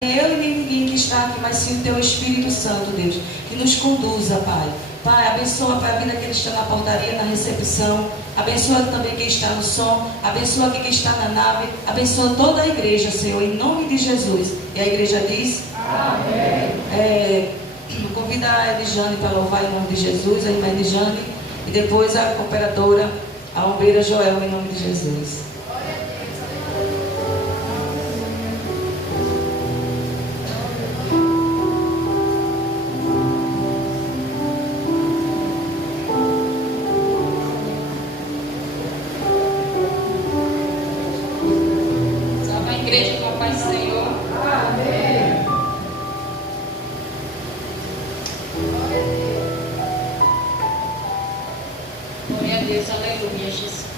eu e nem ninguém que está aqui, mas sim o Teu Espírito Santo, Deus, que nos conduza, Pai. Pai, abençoa para a vida que está na portaria, na recepção. Abençoa também quem está no som. Abençoa quem está na nave. Abençoa toda a igreja, Senhor, em nome de Jesus. E a igreja diz? Amém. Convida a Edjane para louvar em nome de Jesus, a irmã Edjane. E depois a cooperadora, a obreira Joel, em nome de Jesus. Igreja com a paz do Senhor. Amém. Glória a Deus, aleluia, Jesus.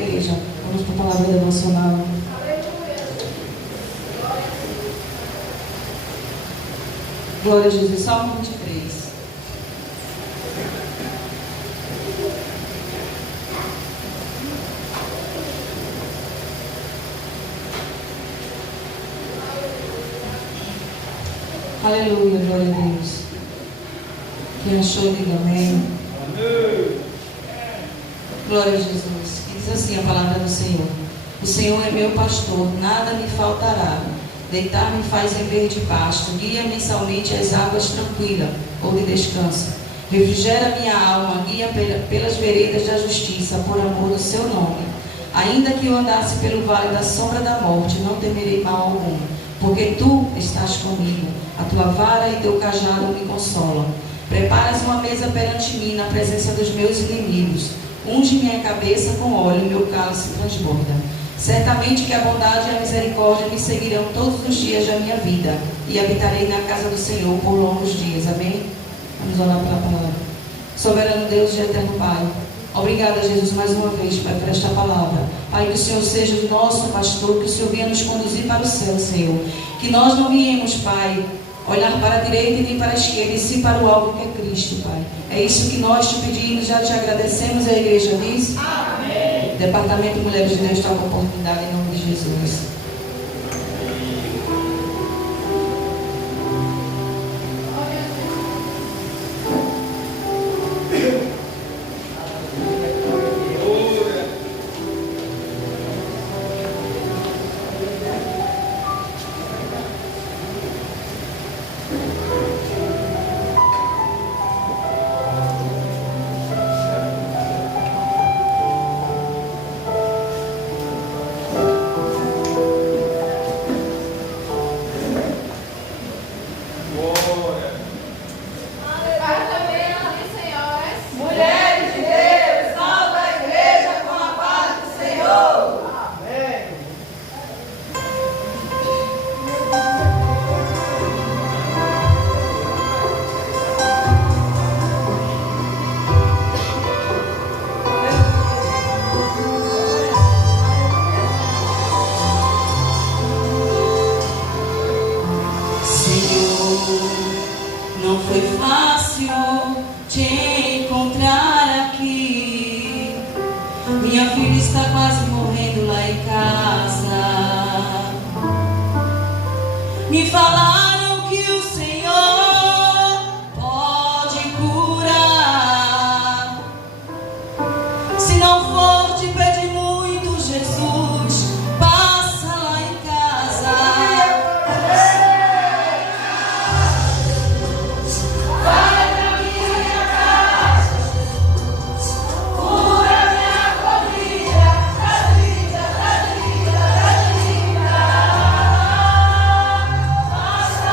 igreja. Vamos para a palavra devocional. Glória a Jesus. Salmo 23. Aleluia, glória a Deus. Quem achou, diga amém. Glória a Jesus. E diz assim a palavra do Senhor: o Senhor é meu pastor, nada me faltará. Deitar-me faz em verde pasto, guia mensalmente às águas tranquilas ou de descanso. Refrigera minha alma, guia pelas veredas da justiça, por amor do seu nome. Ainda que eu andasse pelo vale da sombra da morte, não temerei mal algum, porque tu estás comigo. A tua vara e teu cajado me consolam. Preparas uma mesa perante mim na presença dos meus inimigos. Unge minha cabeça com óleo e meu cálice transborda. Certamente que a bondade e a misericórdia me seguirão todos os dias da minha vida, e habitarei na casa do Senhor por longos dias. Amém? Vamos orar pela palavra. Soberano Deus e eterno Pai, obrigada, Jesus, mais uma vez, Pai, por esta palavra. Pai, que o Senhor seja o nosso pastor, que o Senhor venha nos conduzir para o céu, Senhor. Que nós não viemos, Pai, olhar para a direita e nem para a esquerda, e sim para o alvo que é Cristo, Pai. É isso que nós te pedimos, já te agradecemos. A igreja diz: amém. Departamento Mulheres de Deus está com oportunidade em nome de Jesus. Passa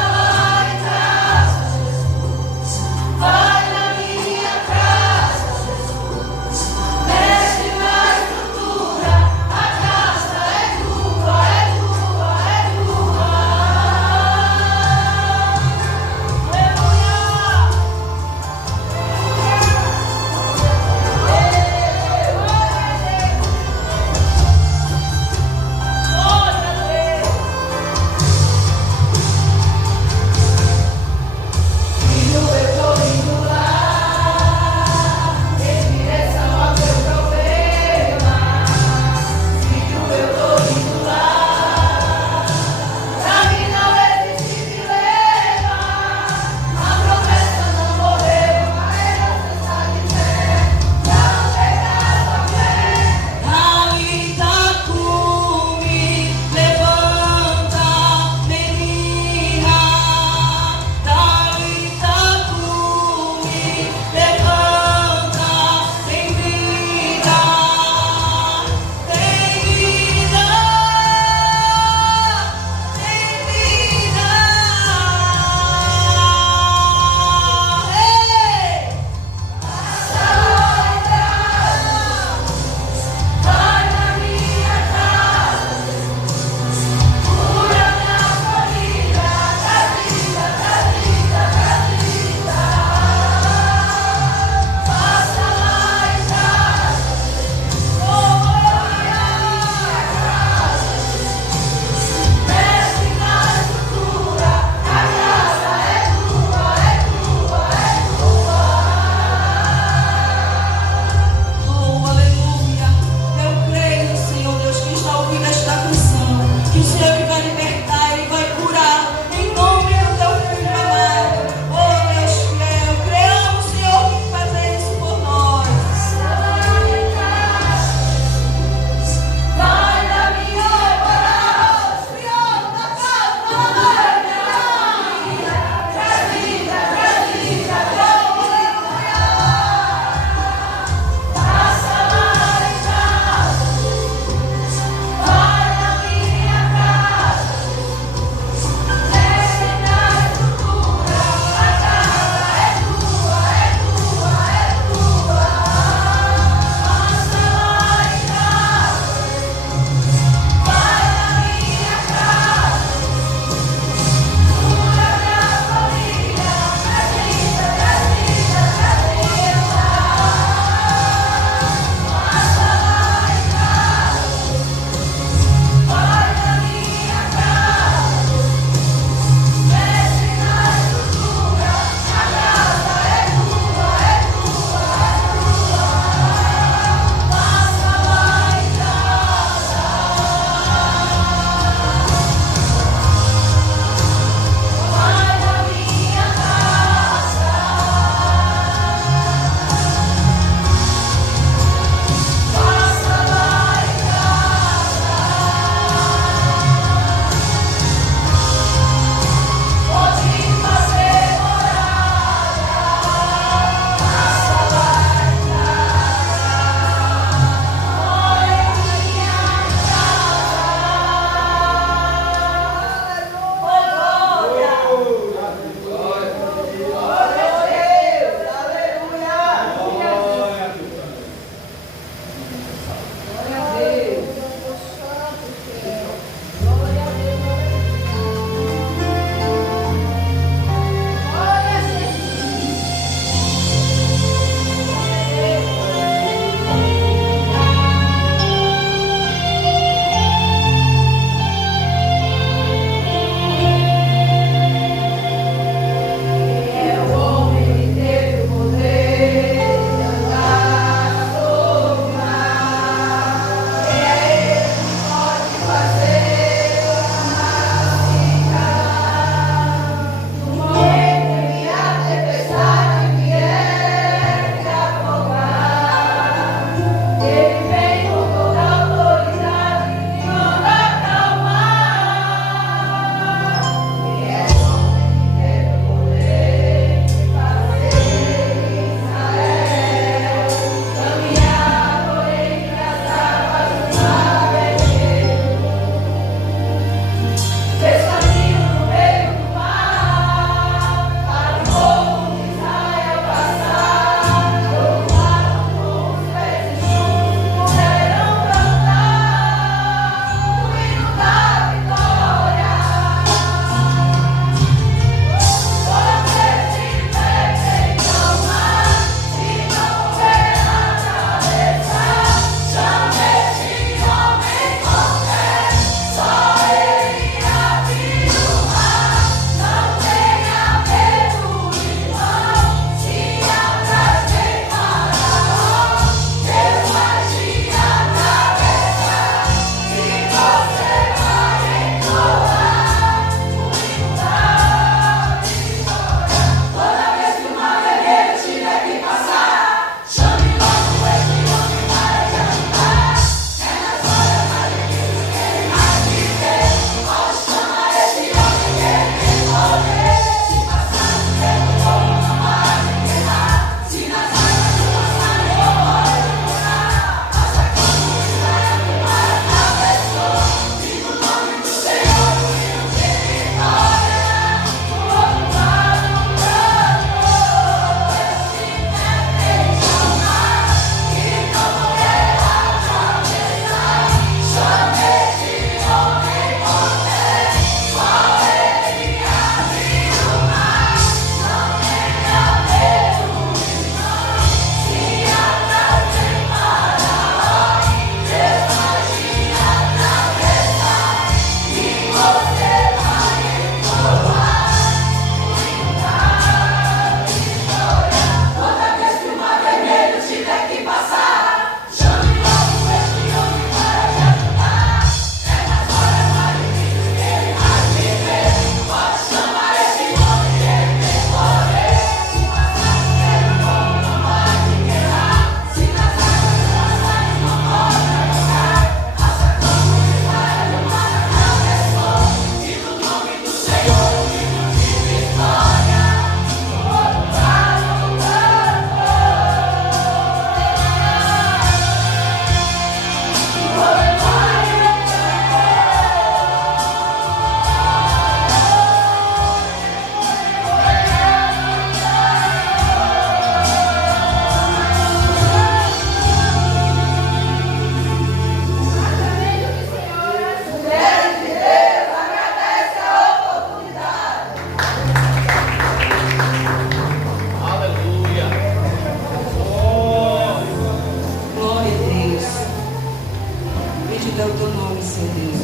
Bendito é o teu nome, Senhor Deus.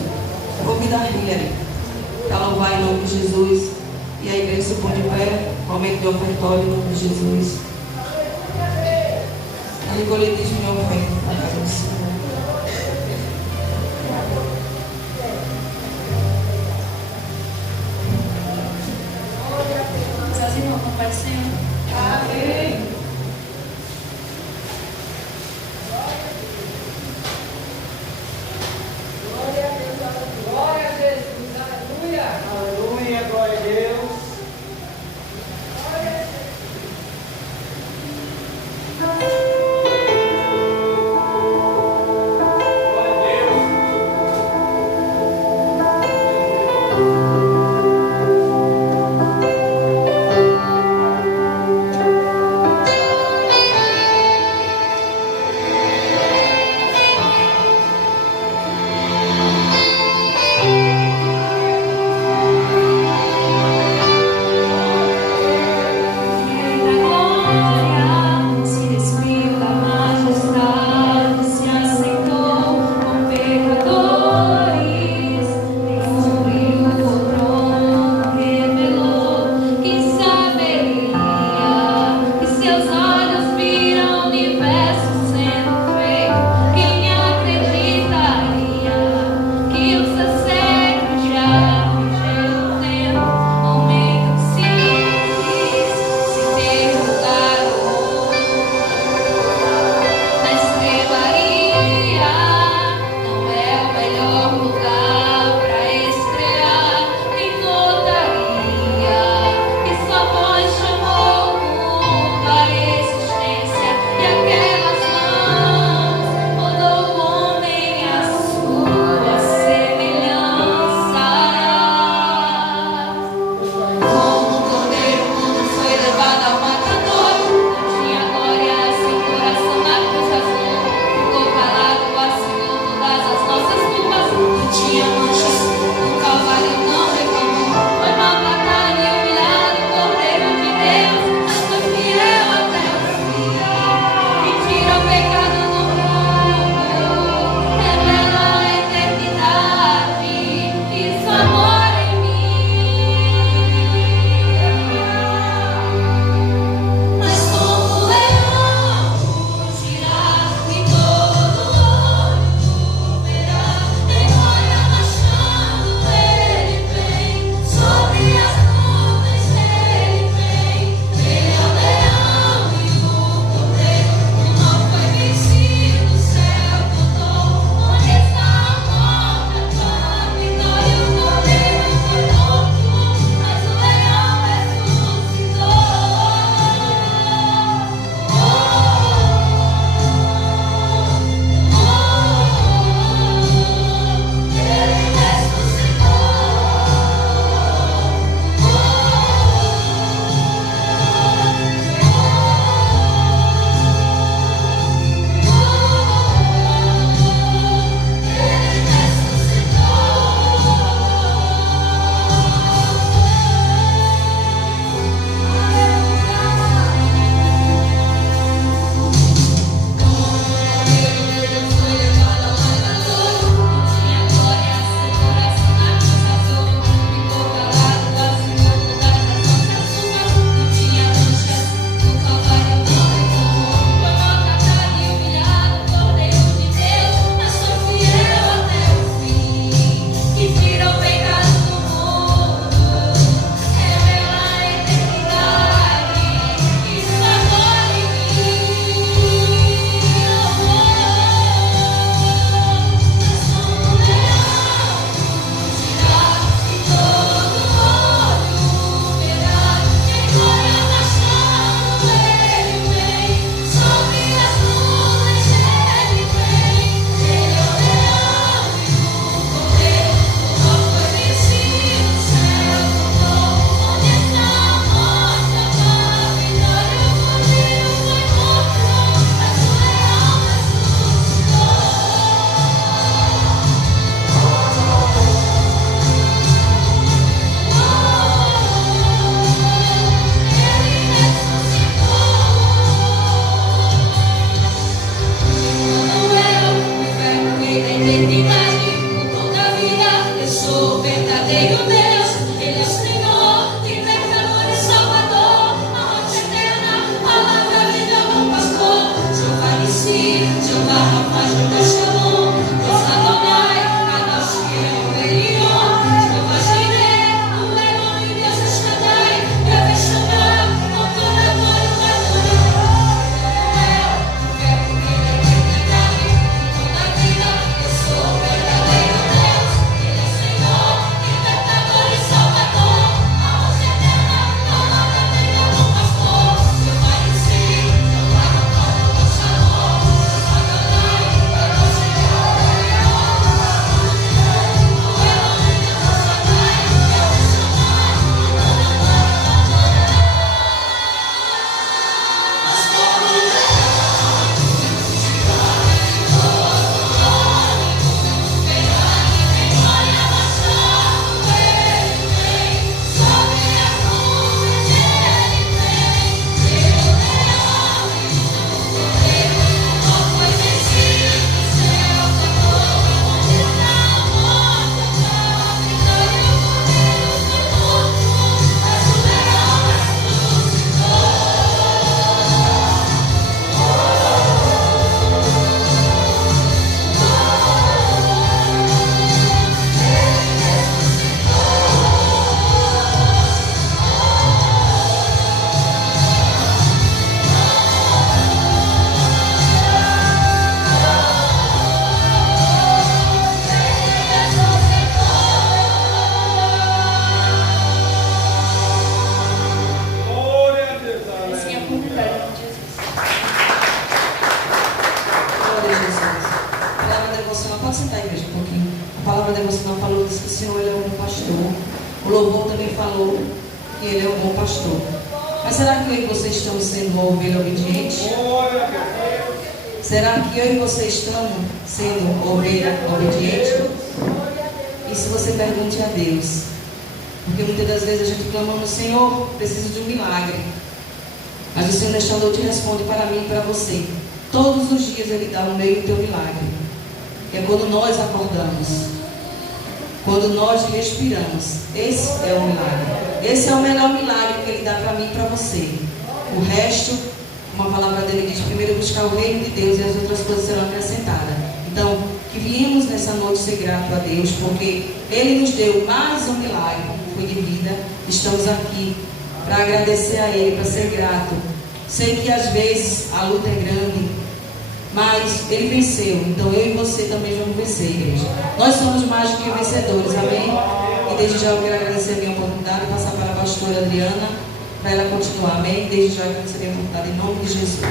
Convida a Hillary para louvar em nome de Jesus. E a igreja se põe de pé. Momento de ofertório em nome de Jesus. A recolhida de minha oferta para cada Senhor. Seus irmãos, com a paz do Senhor. Amém. Glória a Jesus, aleluia. Aleluia, glória a Deus. que a palavra devocional falou que o Senhor ele é um bom pastor. O louvor também falou que Ele é um bom pastor. Mas será que eu e você estamos sendo uma ovelha obediente? Será que eu e você estamos sendo ovelha obediente? Isso você pergunte a Deus. Porque muitas das vezes a gente clama no Senhor, preciso de um milagre. Mas o Senhor nesta noite responde para mim e para você. Todos os dias Ele dá o meu e o teu milagre. Que é quando nós acordamos. Quando nós respiramos. Esse é o milagre. Esse é o melhor milagre que Ele dá para mim e para você. O resto, uma palavra dele diz, primeiro buscar o reino de Deus e as outras coisas serão acrescentadas. Então, que viemos nessa noite ser grato a Deus, porque Ele nos deu mais um milagre, foi de vida. Estamos aqui para agradecer a Ele, para ser grato. Sei que às vezes a luta é grande, mas Ele venceu. Então eu e você também vamos vencer, igreja. Nós somos mais do que vencedores, amém? E desde já eu quero agradecer a minha oportunidade, passar para a pastora Adriana, para ela continuar, amém? Desde já eu agradecer a minha oportunidade em nome de Jesus.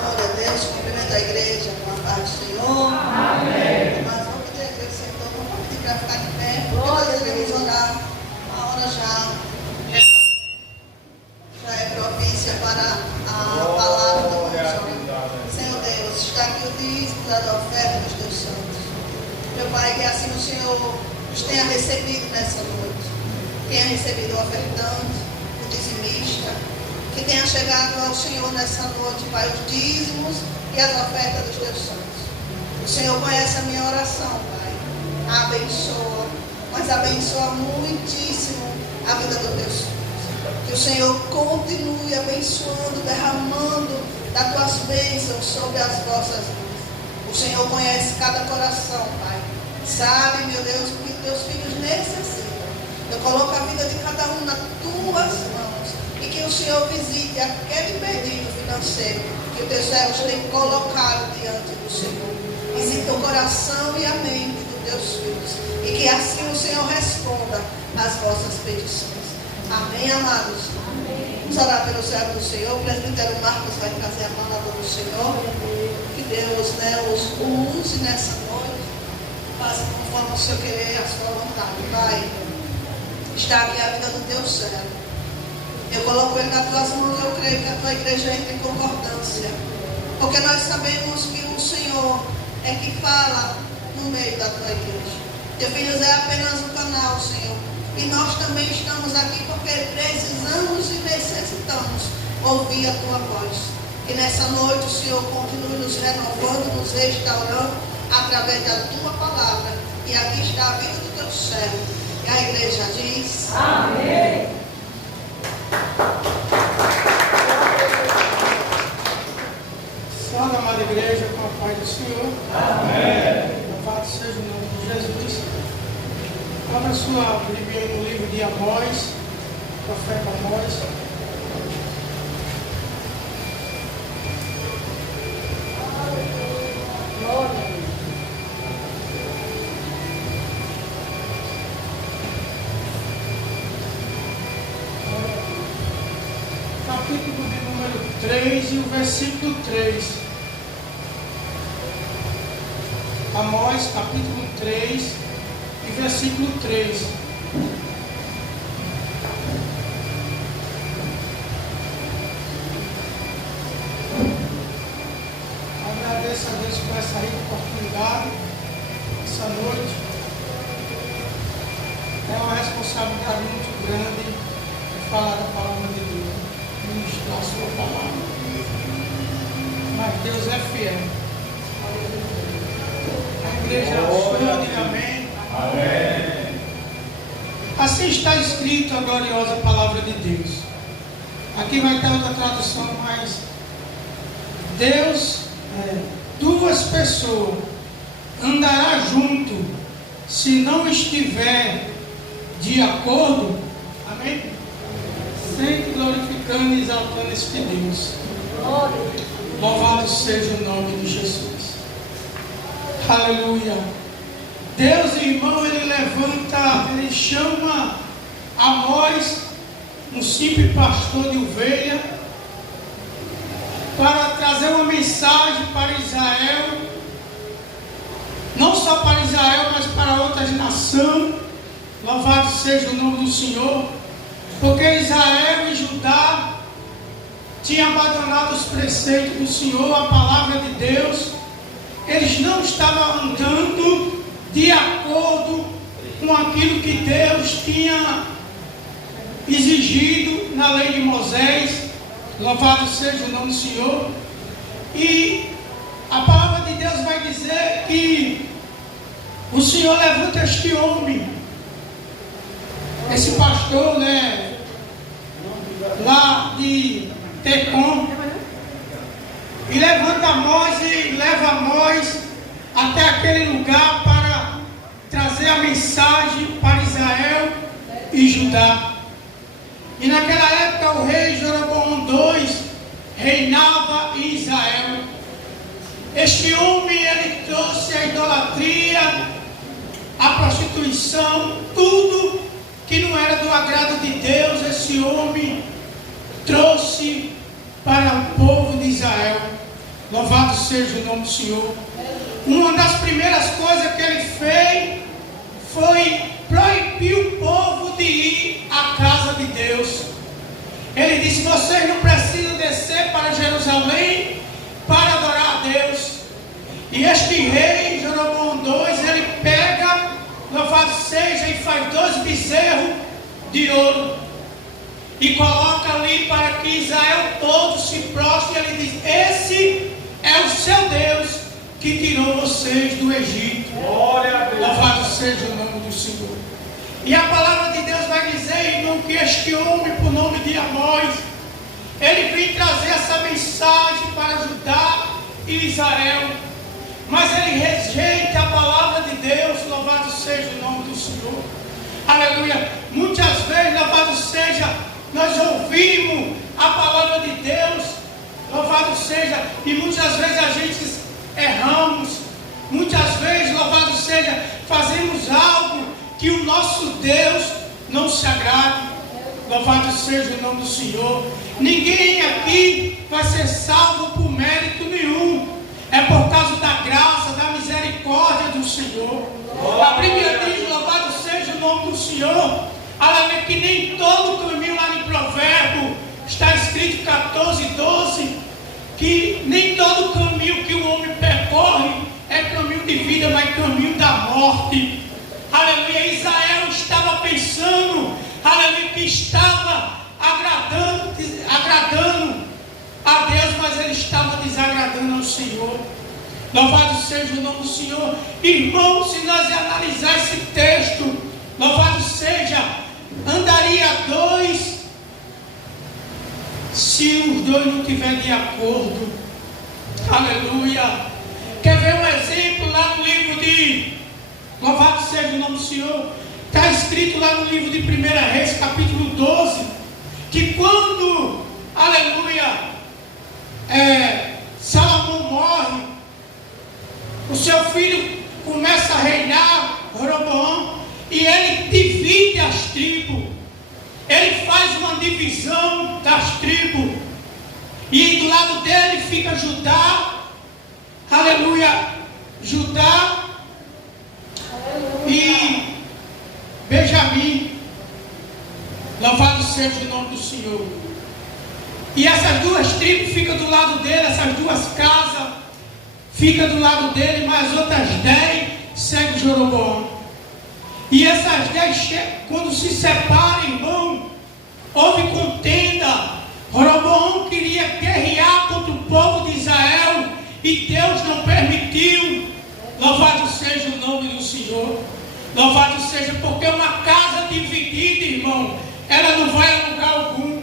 Glória a Deus, cumprimento a igreja com a paz do Senhor. Amém. Mas vamos pedir a igreja, então, vamos pedir para ficar de pé, porque nós devemos orar. A hora já é propícia para a palavra do Senhor Deus, está aqui o dízimo da oferta dos teus santos. Meu Pai, que assim o Senhor nos tenha recebido nessa noite, tenha recebido o ofertante, o dizimista, que tenha chegado ao Senhor nessa noite, Pai, os dízimos e as ofertas dos teus santos. O Senhor conhece a minha oração, Pai. Abençoa, mas abençoa muitíssimo a vida dos teus filhos. Que o Senhor continue abençoando, derramando das tuas bênçãos sobre as vossas vidas. O Senhor conhece cada coração, Pai. Sabe, meu Deus, o que teus filhos necessitam. Eu coloco a vida de cada um nas tuas mãos. E que o Senhor visite aquele pedido financeiro que os teus servos têm colocado diante do Senhor. Visite o coração e a mente dos teus filhos. E que assim o Senhor responda às vossas petições. Amém, amados? Amém. Vamos orar pelo servo do Senhor. O presbítero Marcos vai trazer a palavra do Senhor. Que Deus, o use nessa noite. Faça conforme o seu querer e a sua vontade. Pai, está aqui a vida do teu servo. Eu coloco ele nas tuas mãos. Eu creio que a tua igreja entra em concordância. Porque nós sabemos que o Senhor é que fala no meio da tua igreja. Teu filho é apenas um canal, Senhor. E nós também estamos aqui porque precisamos e necessitamos ouvir a tua voz. Que nessa noite o Senhor continue nos renovando, nos restaurando através da tua palavra. E aqui está a vida do teu servo. E a igreja diz: amém. Salve, amada igreja, com a paz do Senhor. Amém. Louvado seja o nome de Jesus. Abra sua Bíblia no livro de Amós, profeta Amós. Capítulo de número 3 e o versículo 3. Amós, capítulo 3. E versículo 3. Agradeço a Deus por essa rica oportunidade, essa noite. É uma responsabilidade muito grande de falar da palavra de Deus, ministrar a sua palavra. Mas Deus é fiel. A igreja abençoa, diga amém. Amém. Assim está escrito a gloriosa palavra de Deus. Aqui vai ter outra tradução, mas Deus, duas pessoas andará junto se não estiver de acordo, amém? Sempre glorificando e exaltando este Deus. Louvado seja o nome de Jesus. Aleluia. Deus, irmão, Ele levanta, Ele chama Amós, um simples pastor de ovelha, para trazer uma mensagem para Israel, não só para Israel, mas para outras nações. Louvado seja o nome do Senhor, porque Israel e Judá tinham abandonado os preceitos do Senhor, a palavra de Deus. Eles não estavam andando de acordo com aquilo que Deus tinha exigido na lei de Moisés. Louvado seja o nome do Senhor. E a palavra de Deus vai dizer que o Senhor levanta este homem, esse pastor, né, lá de Tecom, e levanta Moisés e leva Moisés até aquele lugar para trazer a mensagem para Israel e Judá. E naquela época o rei Jeroboão II reinava em Israel. Este homem, ele trouxe a idolatria, a prostituição, tudo que não era do agrado de Deus. Esse homem trouxe para o povo de Israel. Louvado seja o nome do Senhor. Uma das primeiras coisas que ele fez foi proibir o povo de ir à casa de Deus. Ele disse: vocês não precisam descer para Jerusalém para adorar a Deus. E este rei Jeroboão II, ele pega, louvado seja, e faz 2 bezerros de ouro e coloca ali para que Israel todo se prostre. Ele diz: esse é o seu Deus que tirou vocês do Egito. Louvado seja o nome do Senhor. E a palavra de Deus vai dizer, irmão, que este homem, por nome de Amós, ele vem trazer essa mensagem para Judá e Israel, mas ele rejeita a palavra de Deus. Louvado seja o nome do Senhor. Aleluia. Muitas vezes, louvado seja, nós ouvimos a palavra de Deus, louvado seja, e muitas vezes a gente erramos, muitas vezes, louvado seja, fazemos algo que o nosso Deus não se agrade. Louvado seja o nome do Senhor. Ninguém aqui vai ser salvo por mérito nenhum, é por causa da graça, da misericórdia do Senhor. A Bíblia diz, louvado seja o nome do Senhor, aleluia, que nem todo caminho, lá no Provérbio está escrito 14:12, que nem todo caminho que o homem percorre é caminho de vida, mas caminho da morte. Aleluia. Israel estava pensando, aleluia, que estava agradando a Deus, mas ele estava desagradando ao Senhor. Louvado seja o nome do Senhor. Irmão, se nós analisar esse texto, louvado seja, andaria 2 se os 2 não estiverem de acordo. Aleluia. Quer ver um exemplo lá no livro de, louvado seja o nome do Senhor, está escrito lá no livro de 1 Reis, capítulo 12, que quando, aleluia, Salomão morre, o seu filho começa a reinar, Roboão, e ele divide as tribos. Ele faz uma divisão das tribos, e do lado dele fica Judá, aleluia, Judá e Benjamim. Louvado seja o nome do Senhor. E essas 2 tribos ficam do lado dele, essas 2 casas ficam do lado dele, mas as outras 10 seguem Jeroboão. E essas 10, quando se separam, irmão, houve contenda. Jeroboão queria guerrear contra o povo de Israel e Deus não permitiu. Louvado seja o nome do Senhor. Louvado seja, porque uma casa dividida, irmão, ela não vai a lugar algum.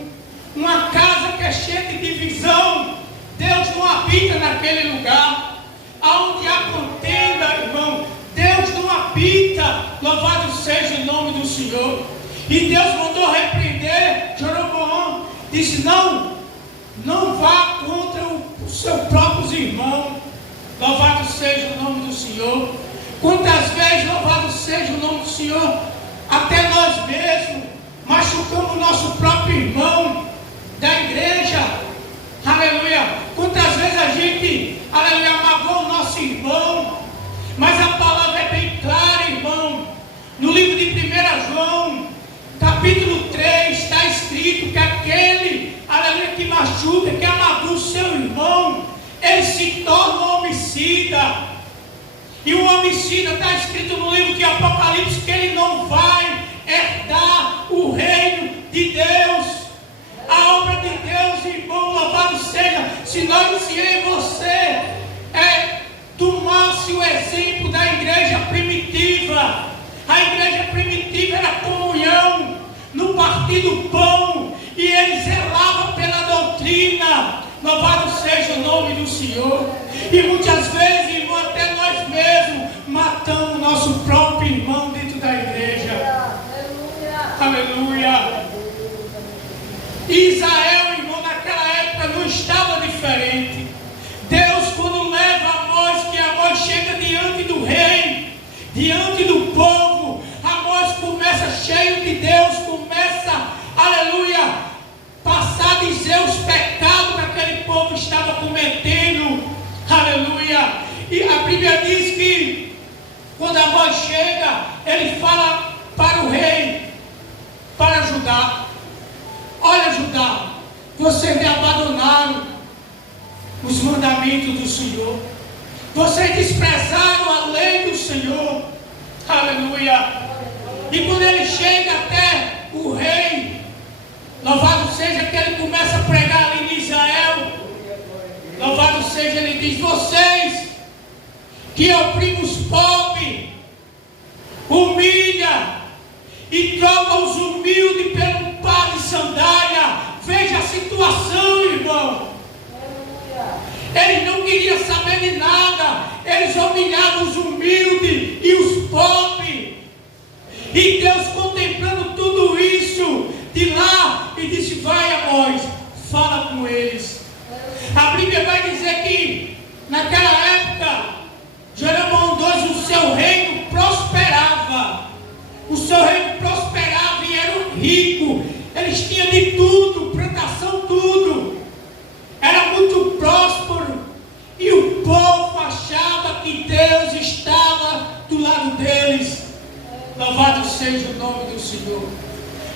Uma casa que é cheia de divisão, Deus não habita naquele lugar. Aonde há contenda, irmão, Deus não habita. Louvado seja o nome do Senhor. E Deus mandou repreender Jeroboão. Disse: não vá contra os seus próprios irmãos. Louvado seja o nome do Senhor. Quantas vezes, louvado seja o nome do Senhor, até nós mesmos machucamos o nosso próprio irmão da igreja. Aleluia. aleluia, magoou o nosso irmão. Mas a palavra é bem clara, irmão. No livro de 1 João, capítulo 3, está escrito que aquele, aleluia, que machuca, que amargura o seu irmão, ele se torna um homicida. E o homicida está escrito no livro de Apocalipse que ele não vai herdar o reino de Deus. A obra de Deus, irmão, louvado seja, se você tomasse o exemplo da igreja primitiva. A igreja primitiva era comunhão, no partir do pão, e eles zelavam pela doutrina. Louvado seja o nome do Senhor. E muitas vezes, irmão, até nós mesmos matamos o nosso próprio irmão dentro da igreja. Aleluia. Israel, irmão, naquela época não estava diferente. Deus, quando leva Amós, que Amós chega diante do rei, diante do povo, Amós começa cheio de Deus, começa, aleluia, passar a dizer os pecados que aquele povo estava cometendo, aleluia. E a Bíblia diz que quando Amós chega, ele fala para o rei, para Judá: olha, Judá, vocês me abandonaram os mandamentos do Senhor, vocês desprezaram a lei do Senhor, aleluia. E quando ele chega até o rei, louvado seja, que ele começa a pregar ali em Israel, louvado seja, ele diz: vocês que oprimem os pobres, humilha e trocam os humildes pelo par de sandália. Veja a situação, irmão. Eles não queriam saber de nada, eles humilhavam os humildes e os pobres. E Deus, contemplando tudo isso de lá, e disse: vai, Amós, fala com eles. A Bíblia vai dizer que naquela época Jeroboão II, o seu reino prosperava. O seu reino prosperava e era rico. Eles tinham de tudo, plantação, tudo. Era muito próspero. E o povo achava que Deus estava do lado deles. Louvado seja o nome do Senhor.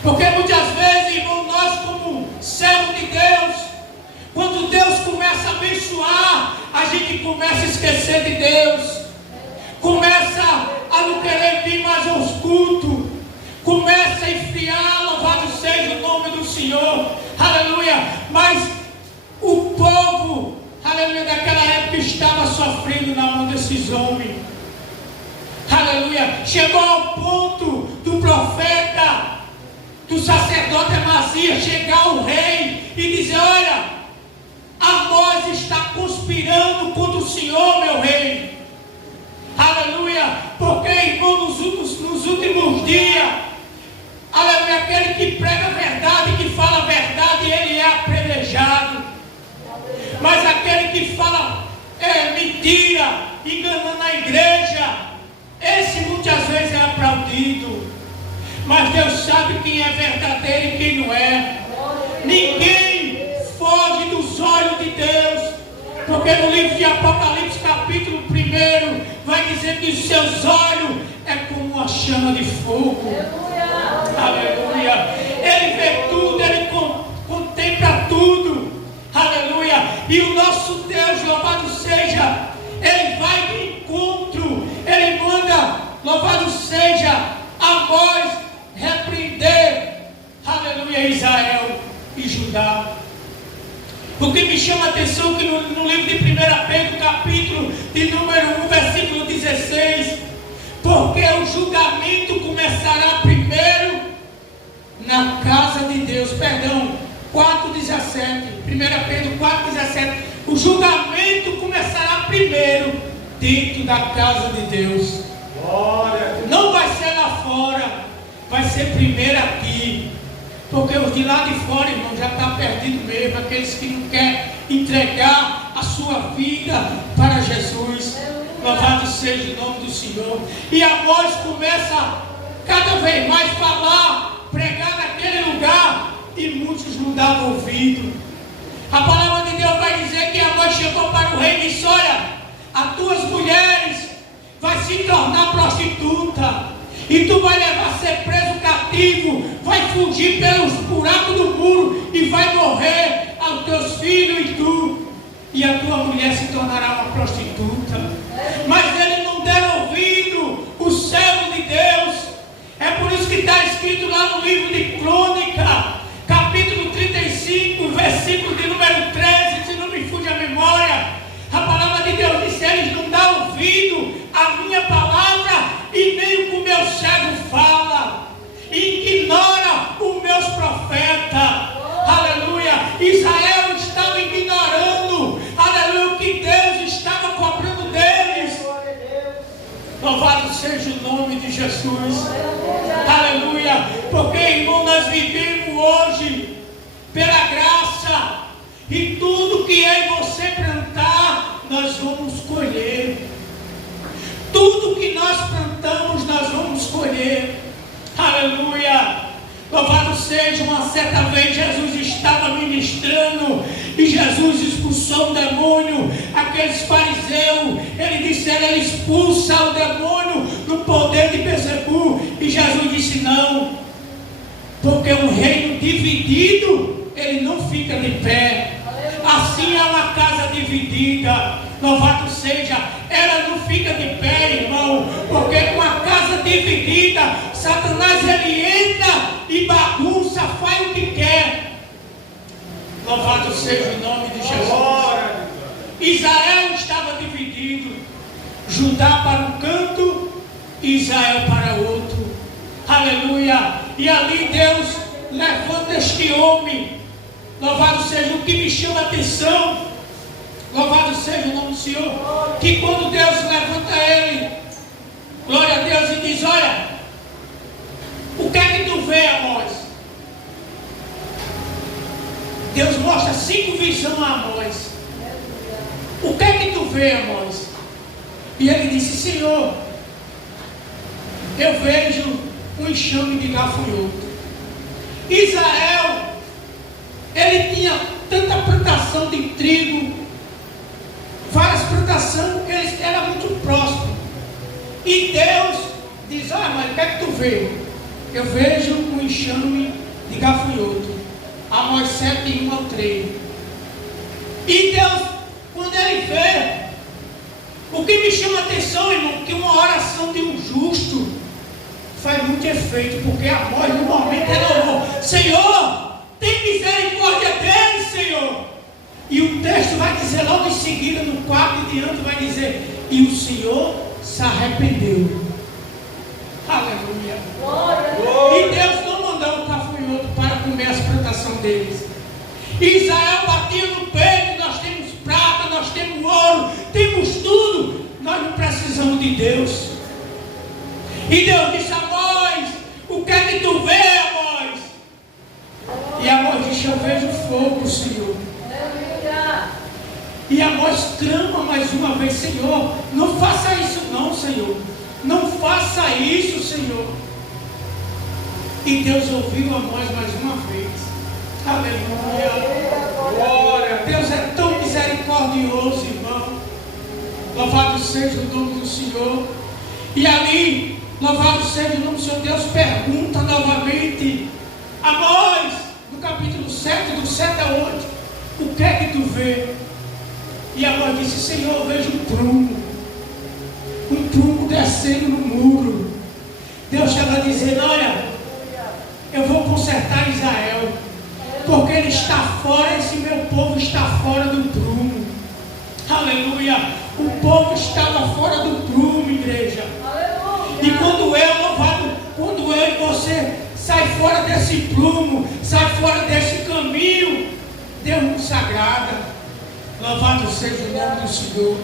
Porque muitas vezes, irmão, nós como servo de Deus, quando Deus começa a abençoar, a gente começa a esquecer de Deus. Começa a não querer vir mais aos cultos. Começa a esfriar, louvado seja o nome do Senhor. Aleluia. Mas o povo, aleluia, daquela época estava sofrendo na mão desses homens. Aleluia. Chegou ao ponto do profeta, do sacerdote Amazias, chegar ao rei e dizer: olha, Amós está conspirando contra o Senhor, meu rei. Aleluia. Porque, irmão, nos últimos dias, aleluia, aquele que prega a verdade, que fala a verdade, ele é apedrejado. Mas aquele que fala mentira, enganando a igreja, esse muitas vezes é aplaudido. Mas Deus sabe quem é verdadeiro e quem não é. Ninguém foge dos olhos de Deus. Porque no livro de Apocalipse, capítulo 1, vai dizer que os seus olhos é como uma chama de fogo. Aleluia. Ele vê tudo, ele contempla tudo. Aleluia. E o nosso Deus, louvado seja, ele vai de encontro. Ele manda, louvado seja, Amós repreender, aleluia, Israel e Judá. O que me chama a atenção é que no livro de 1 Pedro, capítulo de número 1, versículo 16, porque o julgamento começará primeiro na casa de Deus. Perdão, 4,17. 1 Pedro 4,17. O julgamento começará primeiro dentro da casa de Deus. Não vai ser lá fora, vai ser primeiro aqui. Porque os de lá de fora, irmão, já está perdido mesmo. Aqueles que não querem entregar a sua vida para Jesus. Louvado seja o nome do Senhor. E Amós começa cada vez mais falar, pregar naquele lugar, e muitos não davam ouvido. A palavra de Deus vai dizer que Amós chegou para o rei e disse: olha, as tuas mulheres vai se tornar prostituta, e tu vai levar a ser preso cativo, vai fugir pelos buracos do muro e vai morrer aos teus filhos e tu, e a tua mulher se tornará uma prostituta. Mas eles não deram ouvido, o servo de Deus. É por isso que está escrito lá no livro de Crônica, capítulo 35, versículo de número 13, se não me fuge a memória. A palavra de Deus diz: eles não dão ouvido à minha palavra e nem o que o meu servo fala, e ignora os meus profetas. Aleluia. Israel estava ignorando, aleluia, o que Deus estava cobrando deles. Louvado seja o nome de Jesus. Aleluia. Porque, irmão, nós vivemos hoje pela graça, e tudo que eu e você plantar, nós vamos colher. Tudo que nós plantamos, nós vamos colher. Aleluia. Louvado seja. Uma certa vez Jesus estava ministrando e Jesus expulsou um demônio. Aqueles fariseus, ele disse: ele expulsa o demônio no poder de Beelzebul. E Jesus disse: não, porque um reino dividido, ele não fica de pé. Assim é uma casa dividida. Louvado seja. Ela não fica de pé, irmão, porque com a casa dividida, Satanás ele entra e bagunça, faz o que quer. Louvado seja o nome de Jesus. Israel estava dividido, Judá para um canto e Israel para outro. Aleluia. E ali Deus levanta este homem. Louvado seja. O que me chama a atenção, louvado seja o nome do Senhor, que quando Deus levanta ele, glória a Deus, e diz: olha, o que é que tu vê, Amós? Deus mostra 5 visões a Amós. O que é que tu vê, Amós? E ele disse: Senhor, eu vejo um enxame de gafanhoto. Israel, ele tinha tanta plantação de trigo, várias plantações, eles eram muito próximos. E Deus diz: olha, mas o que é que tu vê? Eu vejo um enxame de gafanhoto. Amós 7, 1 ao 3. E Deus, quando ele vê, o que me chama a atenção, irmão, que uma oração de um justo faz muito efeito, porque Amós no momento ele orou: Senhor, tem misericórdia dele, Senhor. E o texto vai dizer logo em seguida, no 4 e diante, vai dizer: e o Senhor se arrependeu. Aleluia. E Deus não mandou o gafanhoto para comer as plantações deles. Israel batia no peito: nós temos prata, nós temos ouro, temos tudo, nós não precisamos de Deus. E Deus disse: Amós, o que é que tu vê, Amós? E Amós disse: eu vejo fogo, Senhor. E Amós clama mais uma vez: Senhor, não faça isso não, Senhor. Não faça isso, Senhor. E Deus ouviu Amós mais uma vez. Aleluia. Glória. Deus é tão misericordioso, irmão. Louvado seja o nome do Senhor. E ali, louvado seja o nome do Senhor, Deus pergunta novamente: Amós, no capítulo 7, do 7 a 8, o que é que tu vê? E Amós disse: Senhor, eu vejo um prumo descendo no muro. Deus estava dizendo: olha, eu vou consertar Israel, porque ele está fora, esse meu povo está fora do prumo. Aleluia. O povo estava fora do prumo, igreja. E quando eu e você sai fora desse prumo, sai fora desse caminho, Deus nos agrada. Louvado seja o nome do Senhor.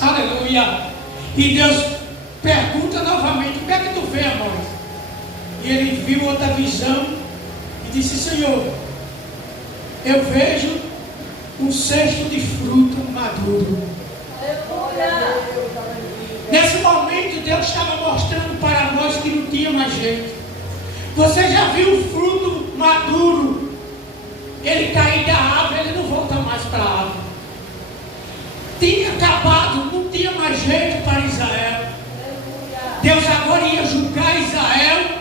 Aleluia. E Deus pergunta novamente: o que é que tu vê, Amós? E ele viu outra visão e disse: Senhor, eu vejo um cesto de fruto maduro. Nesse momento Deus estava mostrando para nós que não tinha mais jeito. Você já viu o fruto maduro? Ele cair da árvore, ele não volta mais para a árvore. jeito para Israel. Deus agora ia julgar Israel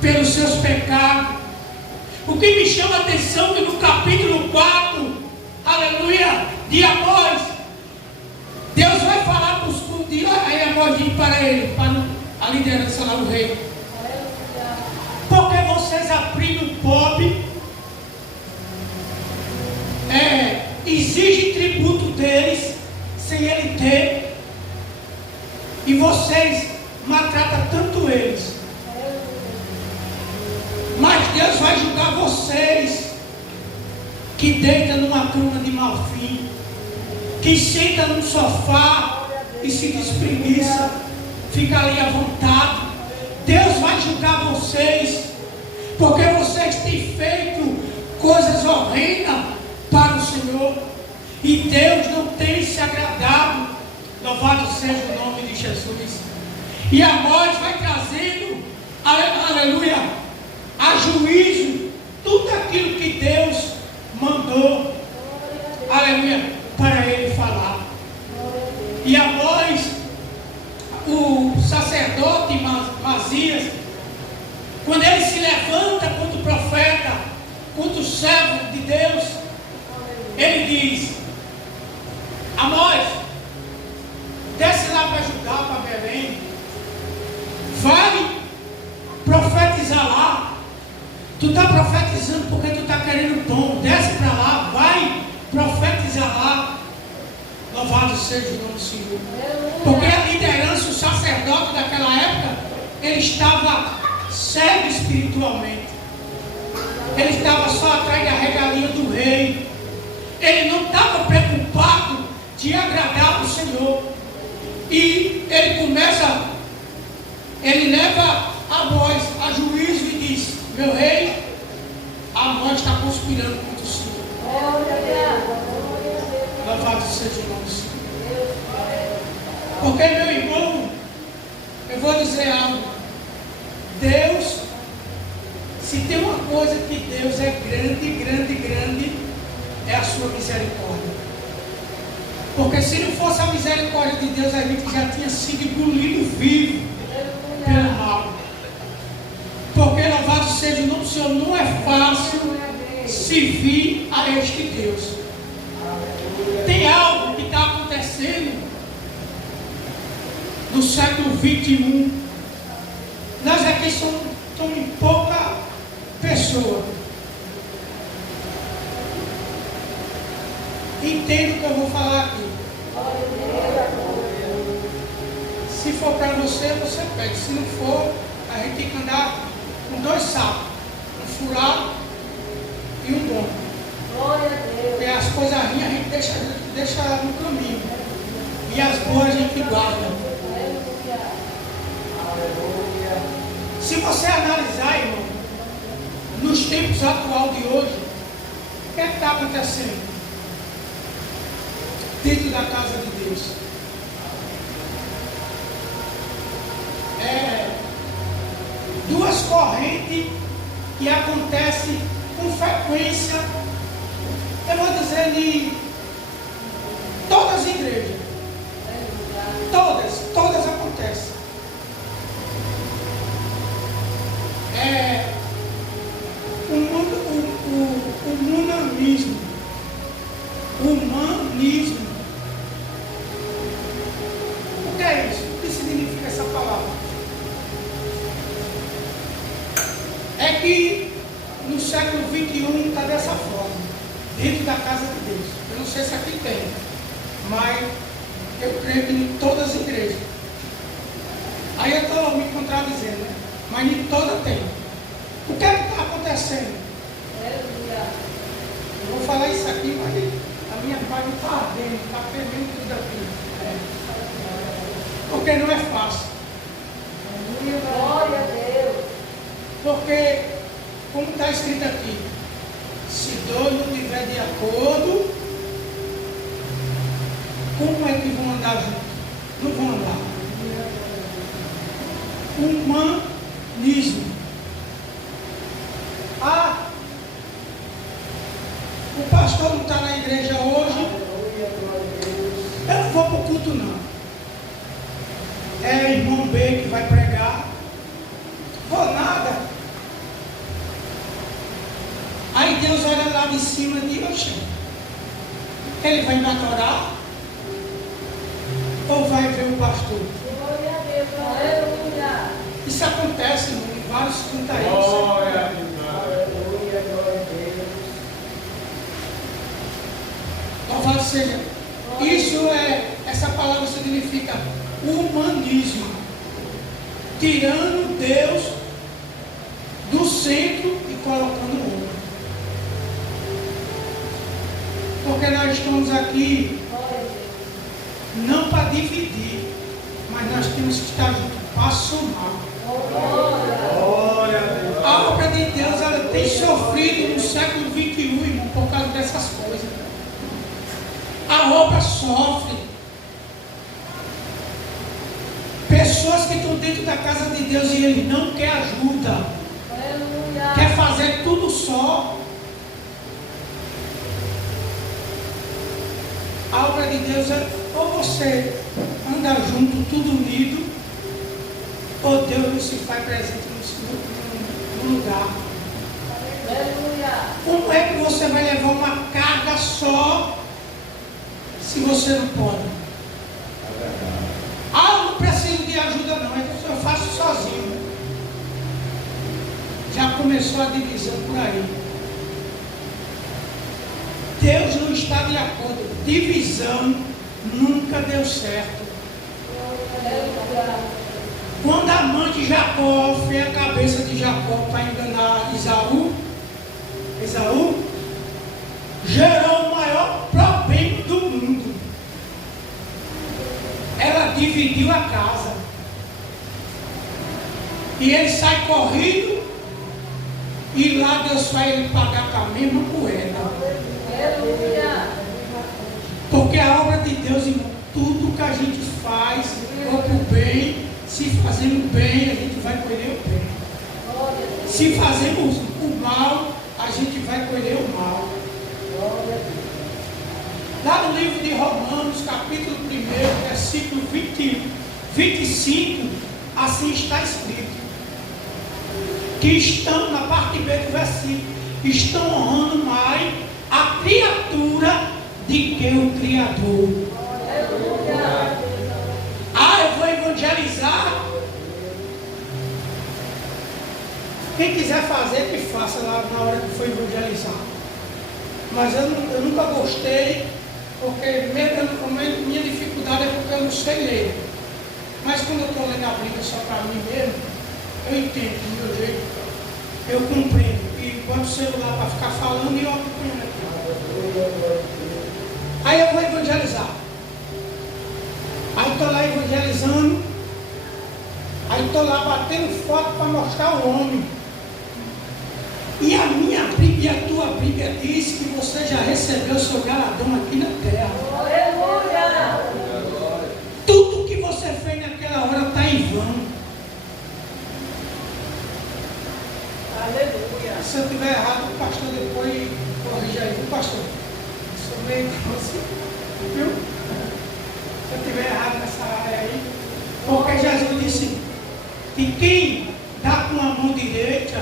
pelos seus pecados. O que me chama a atenção é que no capítulo 4, aleluia, de Amós, Deus vai falar para os cultos, aí Amós diz para ele, para a liderança lá do rei: porque vocês oprimem o pobre, exigem tributo deles sem ele ter, e vocês maltratam tanto eles. Mas Deus vai julgar vocês que deitam numa cama de marfim, que senta num sofá e se despreguiça, fica ali à vontade. Deus vai julgar vocês porque vocês têm feito coisas horrendas para o Senhor, e Deus não tem se agradado. Louvado seja o nome de Jesus. E Amós vai trazendo, aleluia, a juízo tudo aquilo que Deus mandou, aleluia, para ele falar. E Amós, o sacerdote Masias, quando ele se levanta contra o profeta, contra o servo de Deus, ele diz: Amós, desce lá para Judá, para Belém, vai profetizar lá. Tu está profetizando porque tu está querendo pão. Desce para lá, vai profetizar lá. Louvado seja o nome do Senhor. Porque a liderança, o sacerdote daquela época, ele estava cego espiritualmente. Ele estava só atrás da regalia do rei. Ele não estava preocupado de agradar o Senhor. E ele leva Amós a juízo e diz: meu rei, Amós está conspirando contra o Senhor. Louvado seja o nome do Senhor. Porque, meu irmão, eu vou dizer algo. Deus, se tem uma coisa que Deus é grande, é a sua misericórdia. Porque se não fosse a misericórdia de Deus, a gente já tinha sido engolido vivo pelo mal. Porque, louvado seja o nome do Senhor, não é fácil servir a este Deus. Tem algo que está acontecendo no século 21. Nós aqui somos em pouca pessoa. Entendo o que eu vou falar aqui. Se for para você, você pede. Se não for, a gente tem que andar com 2 sacos, um furado e um bom. Porque as coisas ruins a gente deixa no caminho, e as boas a gente guarda. Se você analisar, irmão, nos tempos atuais de hoje, o que é que está acontecendo dentro da casa de Deus? Duas correntes que acontecem com frequência, eu vou dizer, em todas as igrejas. Todas acontecem. O humanismo. O que é isso? O que significa essa palavra? É que no século 21 está dessa forma, dentro da casa de Deus. Eu não sei se aqui tem, mas eu creio que em todas as igrejas. Aí eu estou me contradizendo, né? Mas em todas tem. O que é que está acontecendo? Eu vou falar isso aqui, mas a minha página está ardendo, está fervendo tudo aqui. Porque não é fácil. Glória a Deus. Porque, como está escrito aqui, se dois não estiver de acordo, como é que vão andar juntos? Não vão andar. Humanismo. O pastor não está na igreja hoje. Eu não vou para o culto, não. B que vai pregar. Vou nada. Aí Deus olha lá de cima e diz, oxe, ele vai me adorar? Ou vai ver o pastor? Glória a Deus, aleluia. Isso acontece em vários cantares. Glória a Deus. Aleluia, glória a Deus. Louvado seja. Isso essa palavra significa humanismo. Tirando Deus do centro e colocando o homem. Porque nós estamos aqui não para dividir, mas nós temos que estar juntos para somar. Glória a Deus. A obra de Deus ela tem sofrido no século XXI, irmão, por causa dessas coisas. A obra sofre. Pessoas que estão dentro da casa de Deus e ele não quer ajuda. Aleluia. Quer fazer tudo só. A obra de Deus é ou você anda junto, tudo unido, ou Deus não se faz presente no lugar. Aleluia. Como é que você vai levar uma carga só se você não pode? Ah, eu não preciso de ajuda não, então eu faço sozinho. Já começou a divisão por aí. Deus não está de acordo. Divisão nunca deu certo. Quando a mãe de Jacó fez a cabeça de Jacó para enganar Esaú, gerou o maior problema do mundo. Ela dividiu a casa. E ele sai correndo. E lá Deus faz ele pagar com a mesma moeda. Aleluia. Porque a obra de Deus, irmão, tudo que a gente faz, ou para o bem, se fazemos bem, a gente vai colher o bem. Se fazemos o mal, a gente vai colher o mal. Lá no livro de Romanos, capítulo 1, versículo 25, assim está escrito. Que estão, na parte B do versículo, estão honrando mais a criatura de que o Criador. Ah, eu vou evangelizar. Quem quiser fazer, que faça lá na hora que for evangelizar. Mas eu nunca gostei, porque minha dificuldade é porque eu não sei ler. Mas quando eu estou lendo a Bíblia só para mim mesmo, eu entendo do meu jeito, eu compreendo. E boto o celular para ficar falando e eu acompanho aqui. Aí eu vou evangelizar. Aí estou lá evangelizando. Aí estou lá batendo foto para mostrar o homem. E a minha Bíblia e a tua Bíblia diz que você já recebeu o seu galardão aqui na terra. Aleluia. Tudo que você fez naquela hora está em vão. Aleluia. Se eu estiver errado, o pastor depois corrige aí. O pastor, sou meio grosso, viu? Se eu estiver errado nessa área aí, porque Jesus disse que quem dá com a mão direita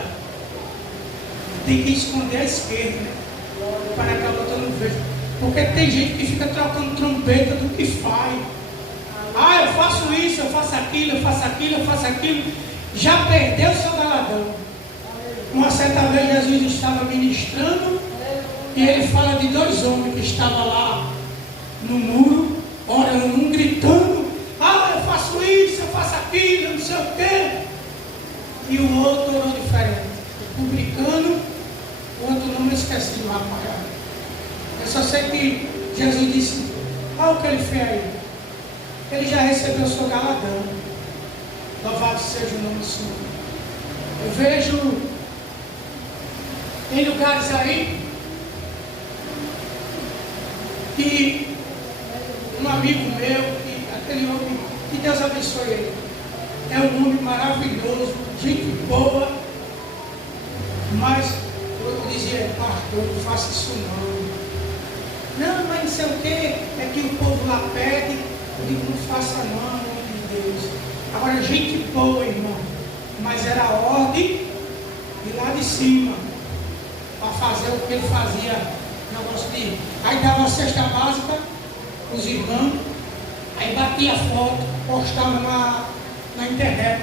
tem que esconder a esquerda, né? Para que a outra não veja. Porque tem gente que fica trocando trombeta do que faz. Ah, eu faço isso, eu faço aquilo, eu faço aquilo, eu faço aquilo. Já perdeu o seu galardão. Uma certa vez Jesus estava ministrando e ele fala de dois homens que estavam lá no muro, orando, um gritando, ah, eu faço isso, eu faço aquilo, eu não sei o quê. E o outro orou diferente. O publicano, o outro nome eu esqueci de lá. Eu só sei que Jesus disse, olha o que ele fez aí. Ele já recebeu o seu galardão. Louvado seja o nome do Senhor. Eu vejo em lugares aí que um amigo meu, aquele homem, que Deus abençoe ele, é um homem maravilhoso, gente boa, mas eu dizia, pastor, não faça isso não. Não, mas não sei o que, é que o povo lá pede. Eu digo, não faça não, em nome de Deus. Agora, gente boa, irmão. Mas era a ordem de lá de cima. Para fazer o que ele fazia. Negócio de... Aí dava a cesta básica, os irmãos. Aí batia a foto, postava na internet.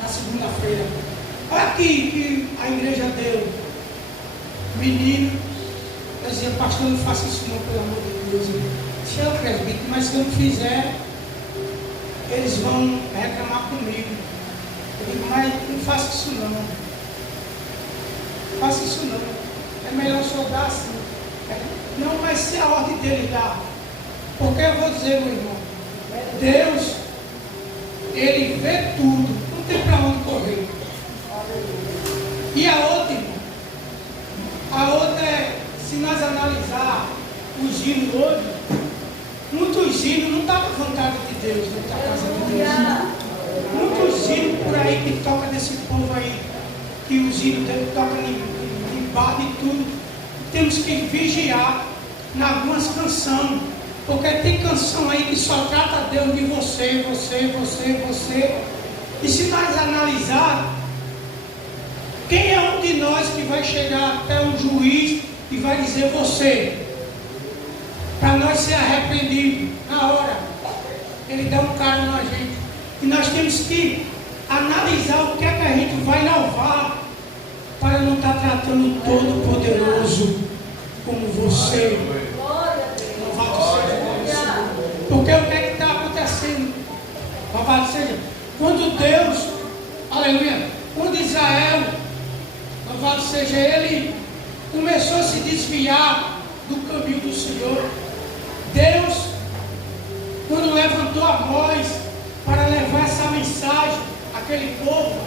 Na segunda-feira. Olha aqui que a igreja deu. Menino. Eu dizia, pastor, não faça isso não, pelo amor de Deus. Senhor presbítero, mas se eu não fizer, eles vão reclamar comigo. Eu digo, mas não faça isso não. Não faça isso não. É melhor o senhor dar assim. Não, mas se a ordem dele dá. Porque eu vou dizer, meu irmão, Deus, ele vê tudo. Não tem para onde correr. E a outra, irmão? A outra é, se nós analisar os hinos hoje, muitos hinos não estão com vontade de Deus, não está casa de Deus. Muitos hinos por aí que toca desse povo aí, que os hinos tocam em bar e tudo. Temos que vigiar em algumas canções, porque tem canção aí que só trata Deus de você. E se nós analisar, quem é um de nós que vai chegar até um juiz e vai dizer você? Para nós ser arrependidos na hora. Ele dá um cara na gente. E nós temos que analisar o que é que a gente vai louvar para não estar tratando o Todo-Poderoso como você. Louvado seja Deus. Porque o que é que está acontecendo? Louvado seja. Quando Deus, aleluia, quando Israel, louvado seja ele, começou a se desviar do caminho do Senhor, Deus, quando levantou Amós para levar essa mensagem àquele povo,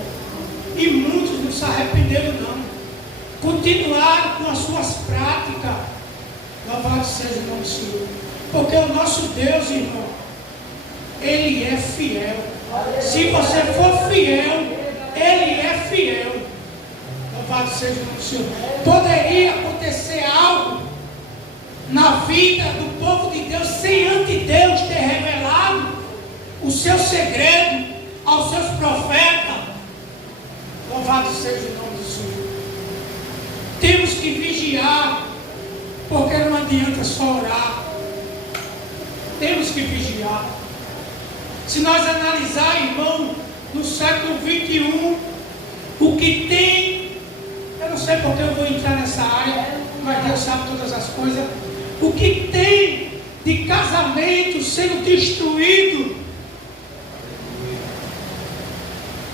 e muitos não se arrependeram não, continuaram com as suas práticas, louvado seja o nome do Senhor, porque o nosso Deus, irmão, Ele é fiel. Se você for fiel, Ele é fiel. Louvado seja o nome do Senhor. Poderia acontecer algo na vida do povo de Deus sem antes Deus ter revelado o seu segredo aos seus profetas. Louvado seja o nome do Senhor. Temos que vigiar, porque não adianta só orar. Temos que vigiar. Se nós analisar, irmão, no século 21, o que tem, eu não sei porque eu vou entrar nessa área, mas Deus sabe todas as coisas. O que tem de casamento sendo destruído,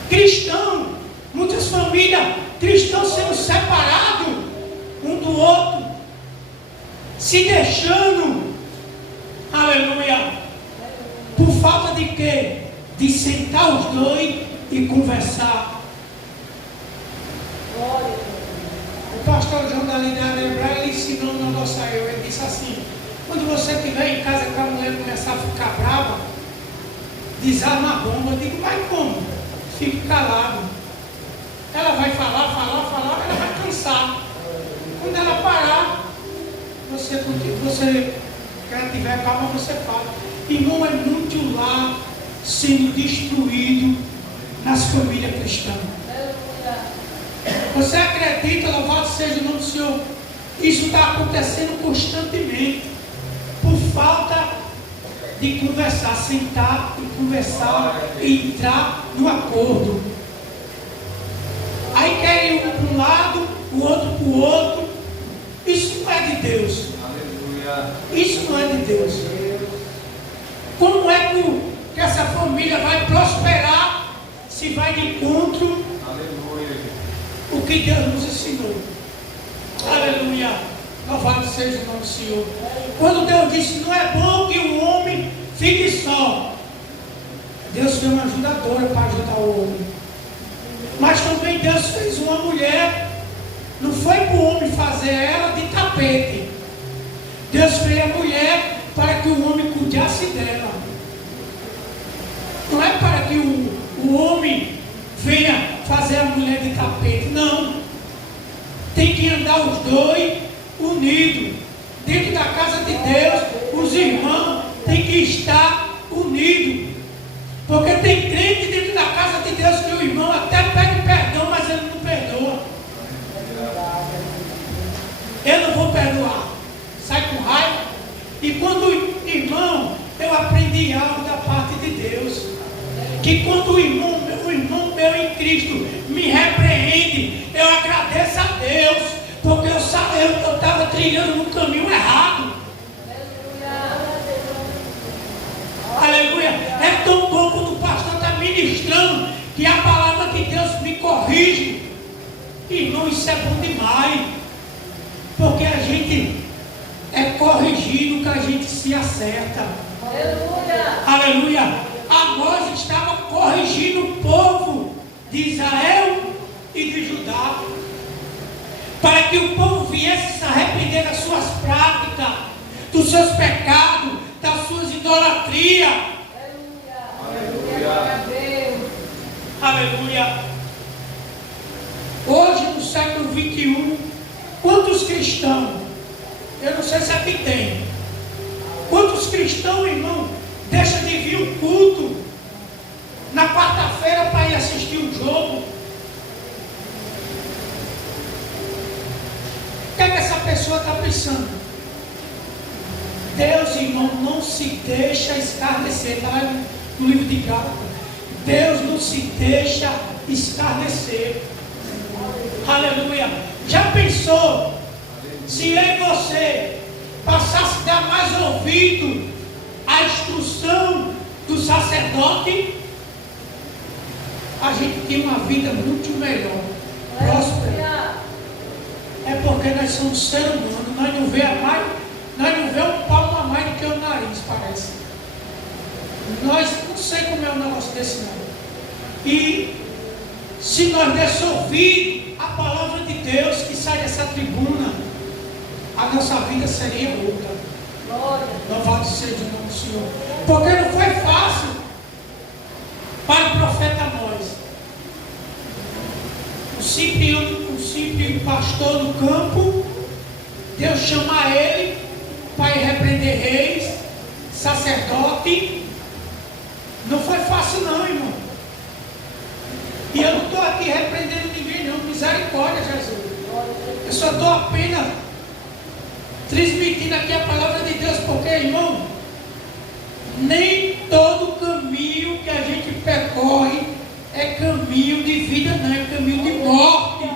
cristão, muitas famílias cristãos sendo separados um do outro, se deixando, aleluia, por falta de quê? De sentar os dois e conversar. O pastor João da Liderança Hebraica, ele ensinou um negócio a eu. Ele disse assim: quando você estiver em casa com a mulher começar a ficar brava, desarma a bomba. Eu digo, mas como? Fique calado. Ela vai falar, ela vai cansar. Quando ela parar, você quer tiver calma, você fala. Irmão, é muito lar sendo destruído nas famílias cristãs. Você acredita, louvado seja o nome do Senhor? Isso está acontecendo constantemente por falta de conversar, sentar e conversar e entrar no acordo. Aí querem um para um lado, o outro para o outro. Isso não é de Deus. Isso não é de Deus. Como é que essa família vai prosperar se vai de encontro o que Deus nos ensinou? Aleluia. Louvado seja o nome do Senhor. Quando Deus disse, não é bom que o homem fique só, Deus fez uma ajudadora para ajudar o homem. Mas também Deus fez uma mulher, não foi para o homem fazer ela de tapete. Deus fez a mulher para que o homem cuidasse dela. Não é para que o homem venha fazer a mulher de tapete, não. Tem que andar os dois unidos. Dentro da casa de Deus, os irmãos têm que estar unidos. Porque tem crente Deus que o irmão até pede perdão, mas ele não perdoa. Eu não vou perdoar. Sai com raiva. E quando, irmão, eu aprendi algo da parte de Deus. Que quando o irmão meu em Cristo me repreende, eu agradeço a Deus. Porque eu estava trilhando no caminho errado. Aleluia. É tão bom quando o pastor está ministrando que a palavra de Deus me corrige. Irmão, isso é bom demais. Porque a gente é corrigido que a gente se acerta. Aleluia. Aleluia. Amós estava corrigindo o povo de Israel e de Judá. Para que o povo viesse se arrepender das suas práticas, dos seus pecados, das suas idolatrias. Aleluia. Aleluia. Hoje, no século 21, quantos cristãos, eu não sei se aqui tem, quantos cristãos, irmão, deixam de vir o culto na quarta-feira para ir assistir o jogo? O que é que essa pessoa está pensando? Deus, irmão, não se deixa escarnecer. Está lá no livro de Gálatas. Deus não se deixa escarnecer. Aleluia. Já pensou se eu e você passasse a dar mais ouvido à instrução do sacerdote? A gente tinha uma vida muito melhor, próspera. É porque nós somos seres humanos, nós não vemos um palmo a mais do que o nariz, parece. Nós não sei como é um negócio desse não. E se nós desse ouvir a palavra de Deus que sai dessa tribuna, a nossa vida seria outra. Louvado seja o nome do Senhor. Porque não foi fácil para o profeta Amós. O simples pastor do campo, Deus chama ele para ir repreender reis, sacerdote. Não foi fácil não, irmão. E eu não estou aqui repreendendo ninguém não, misericórdia, Jesus. Eu só estou apenas transmitindo aqui a palavra de Deus, porque, irmão, nem todo caminho que a gente percorre é caminho de vida, não, é caminho de morte.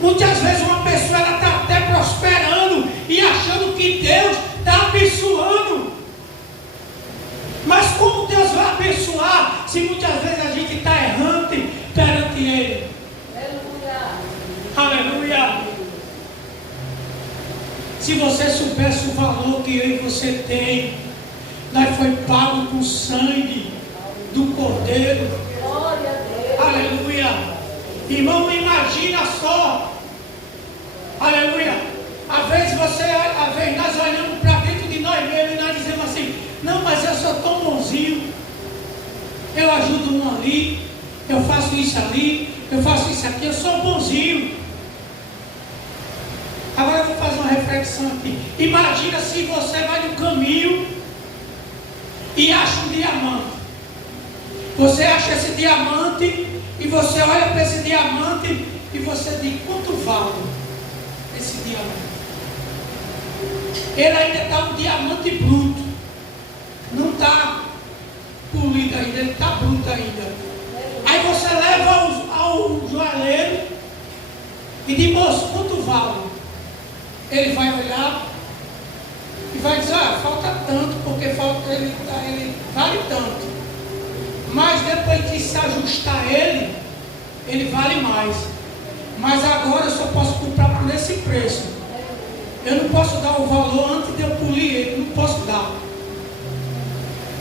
Muitas vezes uma pessoa está até prosperando e achando que Deus está abençoando. Mas como Deus vai abençoar se muitas vezes a gente está errante perante Ele? Aleluia. Aleluia. Se você soubesse o valor que eu e você tem, nós foi pago com sangue do Cordeiro. Aleluia. Irmão, imagina só. Aleluia. Às vezes nós olhamos para dentro de nós mesmos e nós dizemos assim: não, mas eu sou tão bonzinho. Eu ajudo um ali, eu faço isso ali, eu faço isso aqui, eu sou bonzinho. Agora eu vou fazer uma reflexão aqui. Imagina se você vai no caminho e acha um diamante. Você acha esse diamante e você olha para esse diamante e você diz: quanto vale esse diamante? Ele ainda está um diamante bruto. Não está polido ainda, ele está bruto ainda. Aí você leva ao joalheiro e diz: moço, quanto vale? Ele vai olhar e vai dizer: ah, falta tanto, porque ele vale tanto. Mas depois que se ajustar ele vale mais. Mas agora eu só posso comprar por esse preço. Eu não posso dar o valor antes de eu polir ele, não posso dar.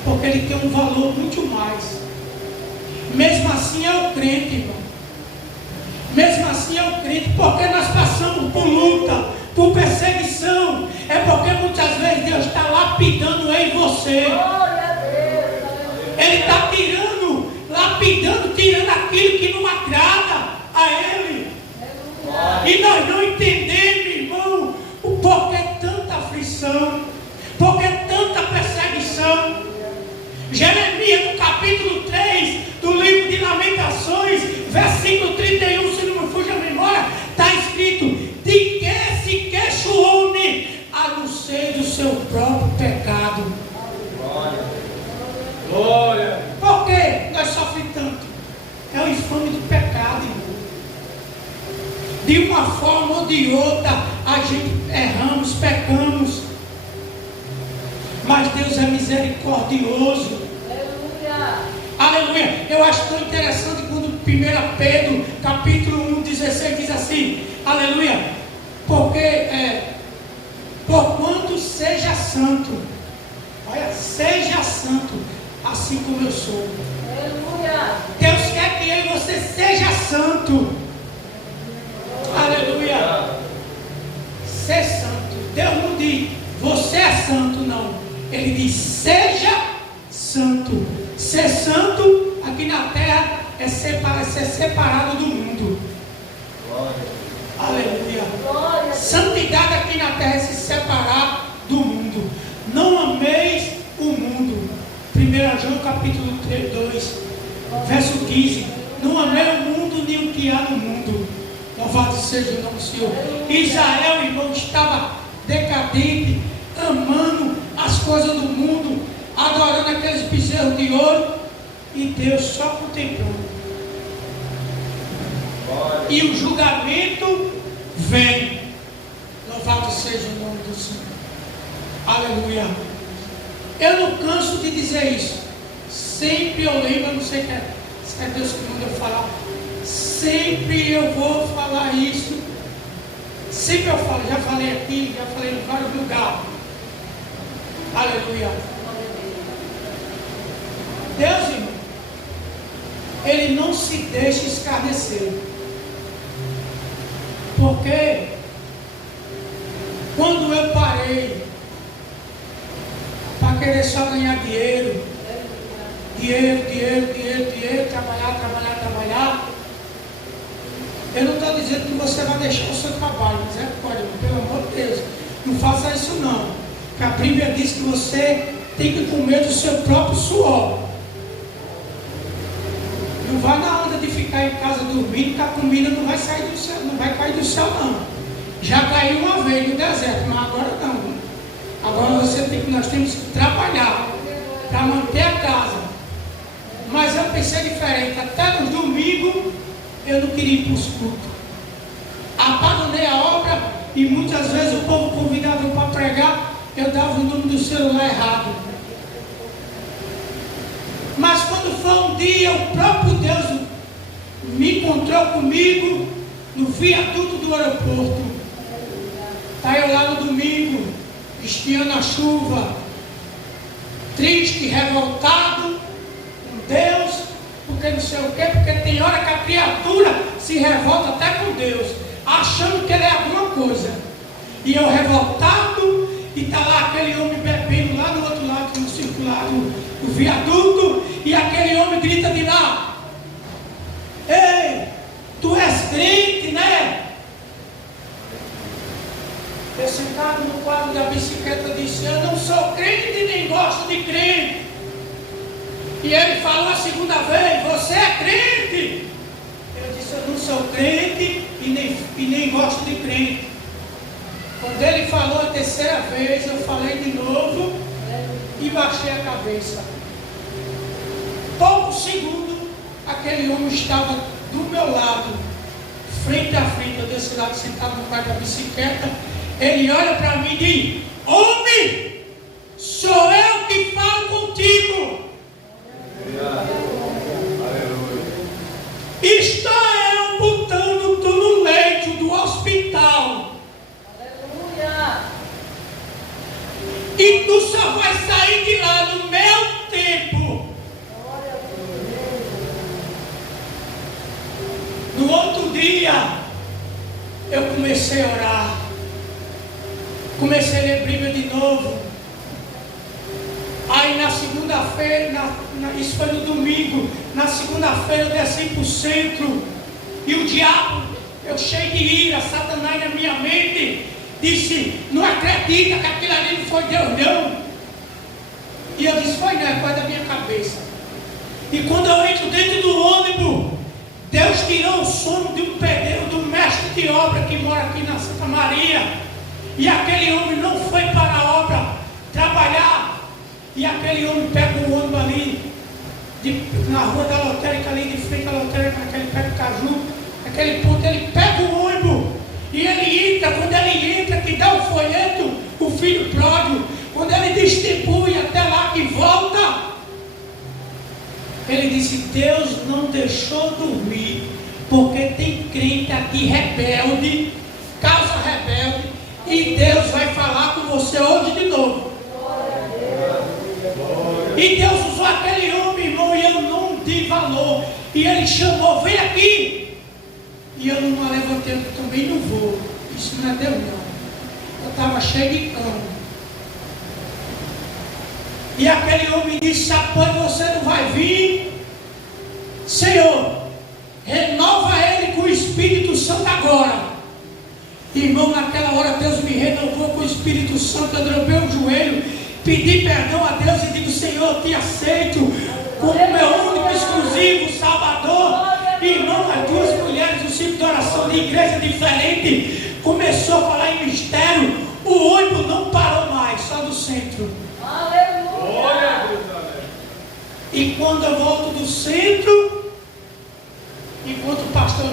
Porque ele tem um valor muito mais. Mesmo assim é o crente, irmão. Mesmo assim é o crente, porque nós passamos por luta, por perseguição. É porque muitas vezes Deus está lapidando eu e você. Ele está tirando aquilo que não agrada a Ele. E nós não entendemos, irmão, o porquê tanta aflição, porquê tanta perseguição. Jeremias, no capítulo 3, do Lamentações, versículo 31, se não me fuja a memória, está escrito: de que se queixa o homem, a não ser do seu próprio pecado. Glória. Glória. Por que nós sofremos tanto? É o infame do pecado, irmão. De uma forma ou de outra, a gente erramos, pecamos. Mas Deus é misericordioso. Aleluia. Aleluia. Eu acho tão interessante quando 1 Pedro, capítulo 1, 16, diz assim: aleluia. Porque, porquanto seja santo. Olha, seja santo, assim como eu sou. Aleluia. Deus quer que eu e você seja santo. Aleluia. Ser santo. Deus não diz você é santo, não. Ele diz seja santo. Ser santo aqui na terra é ser separado do mundo. Glória. Aleluia. Glória. Santidade aqui na terra é se separar do mundo. Não ameis o mundo. 1 João capítulo 2, verso 15. Não amei o mundo nem o que há no mundo. Louvado seja o nome do Senhor. Israel, irmão, estava decadente, amando as coisas do mundo, adorando aqueles bezerros de ouro, e Deus só contemplando. E o julgamento vem. Louvado seja o nome do Senhor. Aleluia. Eu não canso de dizer isso. Sempre eu lembro, eu não sei se é Deus que manda eu falar. Sempre eu vou falar isso. Sempre eu falo, já falei aqui, já falei em vários lugares. Aleluia. Deus, irmão, Ele não se deixa escarnecer. Porque quando eu parei para querer só ganhar dinheiro, trabalhar, eu não estou dizendo que você vai deixar o seu trabalho, mas pode, pelo amor de Deus, não faça isso não. Porque a Bíblia diz que você tem que comer do seu próprio suor. Não vai na onda de ficar em casa dormindo, que a comida não vai sair do céu, não vai cair do céu não. Já caiu uma vez no deserto, mas agora não. Agora nós temos que trabalhar para manter a casa. Mas eu pensei diferente. Até no domingo eu não queria ir para os cultos. Abandonei a obra e muitas vezes o povo convidava para pregar, eu dava o número do celular errado. Mas quando foi um dia, o próprio Deus me encontrou comigo no viaduto do aeroporto. Está eu lá no domingo, espiando a chuva, triste, revoltado com Deus, porque não sei o quê, porque tem hora que a criatura se revolta até com Deus, achando que ele é alguma coisa. E eu revoltado, e está lá aquele homem bebendo lá no outro lado, no circular do viaduto, e aquele homem grita de lá: ei, tu és crente, né? Eu sentado no quadro da bicicleta disse: eu não sou crente e nem gosto de crente. E ele falou a segunda vez: você é crente? Eu disse: eu não sou crente e nem gosto de crente. Quando ele falou a terceira vez, eu falei de novo e baixei a cabeça. Pouco segundo, aquele homem estava do meu lado, frente a frente, eu desse lado sentado no quadro da bicicleta. Ele olha para mim e diz: homem, sou eu que falo contigo. Estou eu botando tu no leito do hospital. Aleluia. E tu só vai sair de lá no meu tempo. No outro dia, eu comecei a orar. Comecei a ler Bíblia de novo. Aí na segunda-feira, isso foi no domingo, na segunda-feira eu desci para o centro. E o diabo, eu cheio de ira, Satanás na minha mente, disse: não acredita que aquilo ali não foi Deus não. E eu disse: foi não, é coisa da minha cabeça. E quando eu entro dentro do ônibus, Deus tirou o sono de um pedreiro, do mestre de obra que mora aqui na Santa Maria. E aquele homem não foi para a obra trabalhar. E aquele homem pega o ônibus ali, na rua da lotérica, ali de frente à lotérica, naquele pé do Caju, aquele ponto, ele pega o ônibus. E ele entra, quando ele entra, que dá o folheto, o filho pródigo, quando ele distribui até lá que volta, ele disse: Deus não deixou dormir, porque tem crente aqui rebelde, causa rebelde, e Deus vai falar com você hoje de novo. E Deus usou aquele homem, irmão, e eu não dei valor. E ele chamou: vem aqui. E eu não me levantei, eu também não vou. Isso não é Deus, não. Eu estava cheio de cama. E aquele homem disse: após você não vai vir, Senhor, renova ele com o Espírito Santo agora. Irmão, naquela hora Deus me renovou com o Espírito Santo. Eu dobrei o joelho, pedi perdão a Deus e digo: Senhor, eu te aceito como meu único, exclusivo Salvador. Irmão, as duas mulheres do ciclo de oração de igreja diferente começou a falar em mistério. O ônibus não parou mais, só no centro. Aleluia! E quando eu volto do centro, enquanto o pastor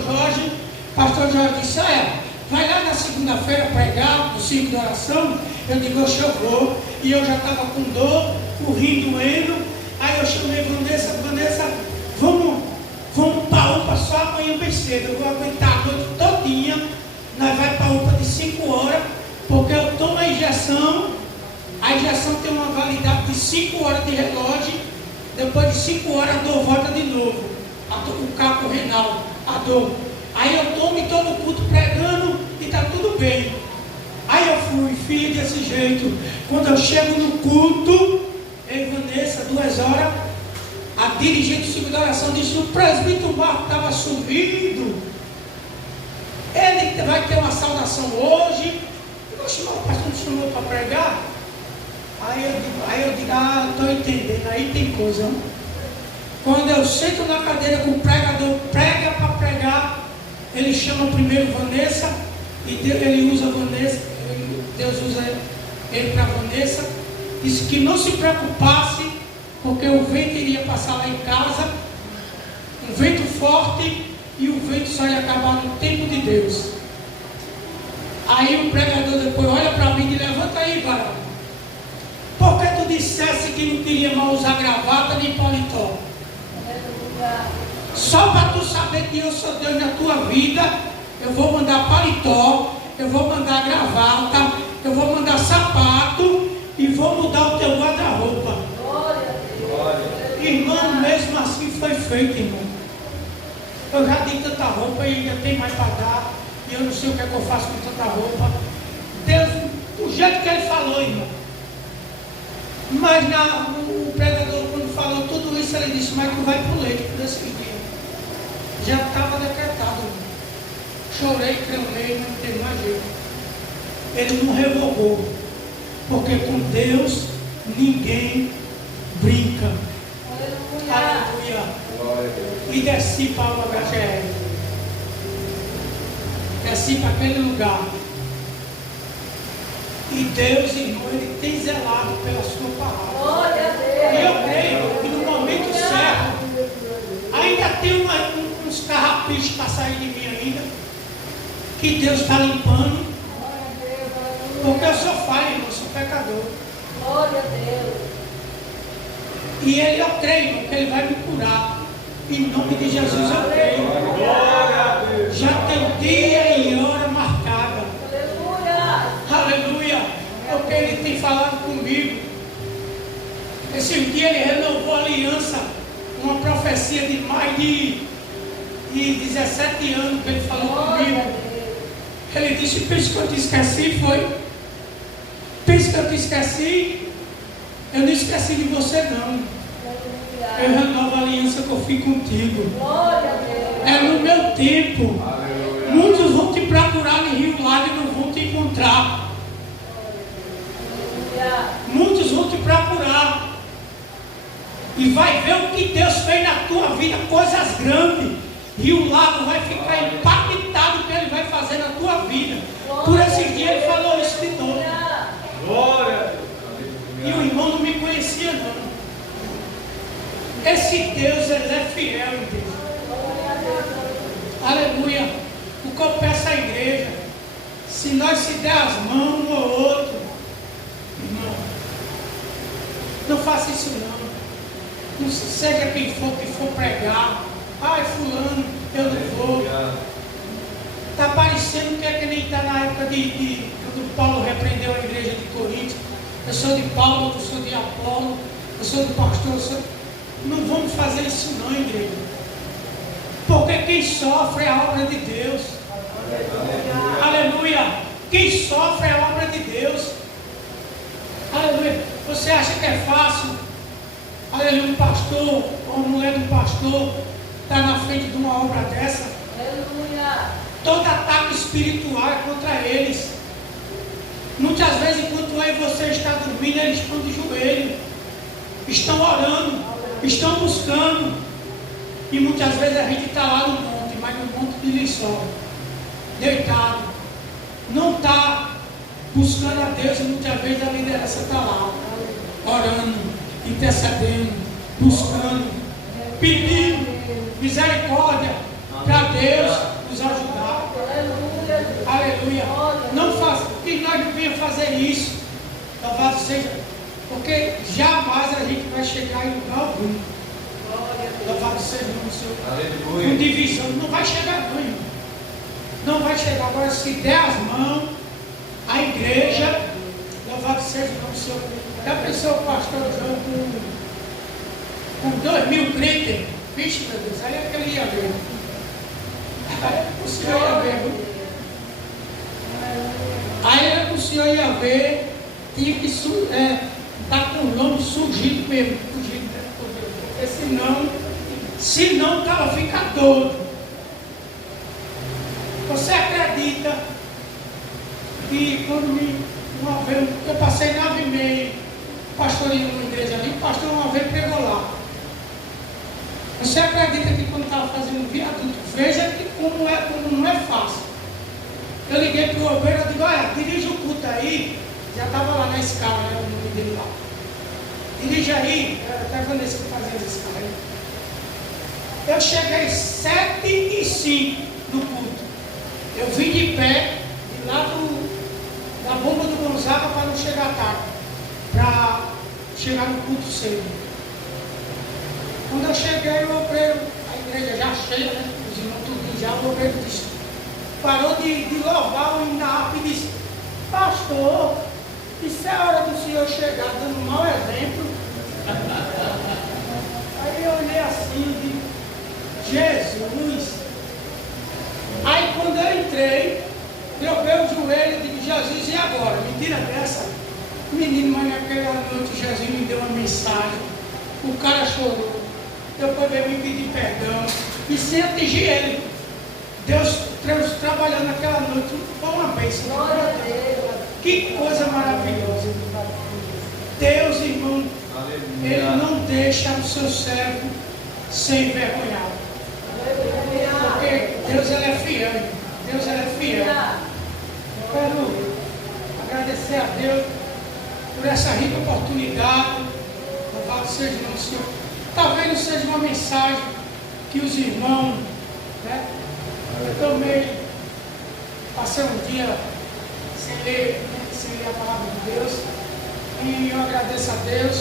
Jorge disse: vai lá na segunda-feira pregar no ciclo de oração. Eu digo: eu vou. E eu já estava com dor, o rim doendo. Aí eu chamei Vanessa, vamos para a UPA só amanhã bem cedo. Eu vou aguentar a noite todinha. Nós vamos para a UPA de 5 horas, porque eu tomo a injeção. A injeção tem uma validade de 5 horas de relógio. Depois de 5 horas a dor volta de novo. O caco renal, a dor. Aí eu tomo e estou no culto pregando e está tudo bem. Aí eu fui desse jeito. Quando eu chego no culto, eu e Vanessa, 2 horas, a dirigente do ciclo de oração disse: o presbítero Marco estava subindo. Ele vai ter uma saudação hoje. Eu chamar o pastor, me chamou para pregar. Aí eu digo: estou entendendo, aí tem coisa. Quando eu sento na cadeira com o pregador, prega para pregar, ele chama primeiro Vanessa, e ele usa Vanessa, Deus usa ele para Vanessa, disse que não se preocupasse, porque o vento iria passar lá em casa, um vento forte, e o vento só ia acabar no tempo de Deus. Aí o pregador depois olha para mim e levanta aí, varão. Por que tu dissesse que não queria mais usar gravata nem paletó? Só para tu saber que eu sou Deus na tua vida, eu vou mandar paletó, eu vou mandar gravata, eu vou mandar sapato e vou mudar o teu guarda-roupa. Irmão, mesmo assim foi feito, irmão. Eu já dei tanta roupa e ainda tem mais para dar, e eu não sei o que é que eu faço com tanta roupa. Deus, do jeito que ele falou, irmão. Mas o pregador, quando falou tudo isso, ele disse: mas tu vai pro leite por esses dias. Já estava decretado. Chorei, clamei, não tem mais jeito. Ele não revogou. Porque com Deus ninguém brinca. Aleluia. E desci para o HGL. Desci para aquele lugar. E Deus, irmão, Ele tem zelado pela sua palavra. E eu creio que no momento certo, ainda tem uns carrapichos para sair de mim ainda, que Deus está limpando. Porque eu sou falho, irmão, eu sou pecador. Glória a Deus. E eu creio, irmão, que Ele vai me curar. Em nome de Jesus eu creio. Já tem dia e hora marcada. Aleluia, porque Ele tem falado comigo. Esse dia Ele renovou a aliança, uma profecia de mais de 17 anos que Ele falou comigo. Ele disse: pensa que eu te esqueci, foi? Pensa que eu te esqueci? Eu não esqueci de você, não. Eu renovo a aliança que eu fiz contigo. É no meu tempo. Muitos vão te procurar em Rio Lago e não vão te encontrar. Muitos vão te procurar e vai ver o que Deus fez na tua vida, coisas grandes. E o lado vai ficar impactado que ele vai fazer na tua vida. Por esse dia ele falou isso de novo. Glória. E o irmão não me conhecia não. Esse Deus, ele é fiel, Deus. Aleluia. O que eu peço à igreja, se nós se der as mãos um ou outro, irmão, não faça isso não. Não seja quem for que for pregar. Ai, fulano, eu não vou. Está parecendo que é que nem está na época quando Paulo repreendeu a igreja de Corinto. Eu sou de Paulo, eu sou de Apolo, eu sou do pastor, eu sou... Não vamos fazer isso não, igreja. Porque quem sofre é a obra de Deus. Aleluia. Quem sofre é a obra de Deus. Aleluia. Você acha que é fácil? Aleluia, um pastor ou uma mulher do pastor está na frente de uma obra dessa? Aleluia. Todo ataque espiritual é contra eles. Muitas vezes, enquanto eu e você está dormindo, eles estão de joelho, estão orando, estão buscando. E muitas vezes a gente está lá no monte, mas no monte de lição, deitado, não está buscando a Deus. E muitas vezes a liderança está lá, orando, intercedendo, buscando, pedindo misericórdia para Deus nos ajudar. Aleluia. Não faça, que nós não venhamos fazer isso. Louvado seja, porque jamais a gente vai chegar em lugar algum. Louvado seja o Senhor. Com divisão, não vai chegar não, irmão. Não vai chegar. Agora, se der as mãos, a igreja, louvado seja o Senhor. Já pensou o pastor João com 2.000 crentes? Vixe, meu Deus, aí é que ele ia ver. Aí o senhor ia ver. Aí o senhor ia ver, tinha que estar com o nome surgido mesmo. Porque senão o cara fica doido. Você acredita que quando uma vez eu passei 9 meses pastoreando uma igreja ali, o pastor uma vez pregou lá. Você acredita que quando estava fazendo viaduto, veja que como não é fácil. Eu liguei para o obreiro e digo, olha, dirige o culto aí. Já estava lá na escala, né, o nome dele lá. Dirige aí, até quando esse que fazia as escalas aí. Eu cheguei 7h05 no culto. Eu vim de pé, de lá da bomba do Gonzaga para não chegar tarde. Para chegar no culto cedo. Quando eu cheguei, o obreiro, a igreja já cheia, né? Os irmãos tudo já, o obreiro disse, parou de louvar o hino da harpa e disse, pastor, isso é hora do senhor chegar dando um mau exemplo. Aí eu olhei assim e disse, Jesus. Aí quando eu entrei, dobrei o joelho e disse, Jesus, e agora? Mentira dessa. Menino, mas naquela noite Jesus me deu uma mensagem. O cara chorou. Depois veio me pedir perdão. E sem atingir ele. Deus trabalhando naquela noite. Foi uma bênção. Glória a Deus. Que coisa maravilhosa. Deus, irmão, Ele não deixa o seu servo ser envergonhado. Porque Deus ele é fiel. Deus ele é fiel. Eu quero agradecer a Deus por essa rica oportunidade. Louvado seja o nome do Senhor. Talvez não seja uma mensagem que os irmãos, né? Eu passei um dia sem ler a palavra de Deus. E eu agradeço a Deus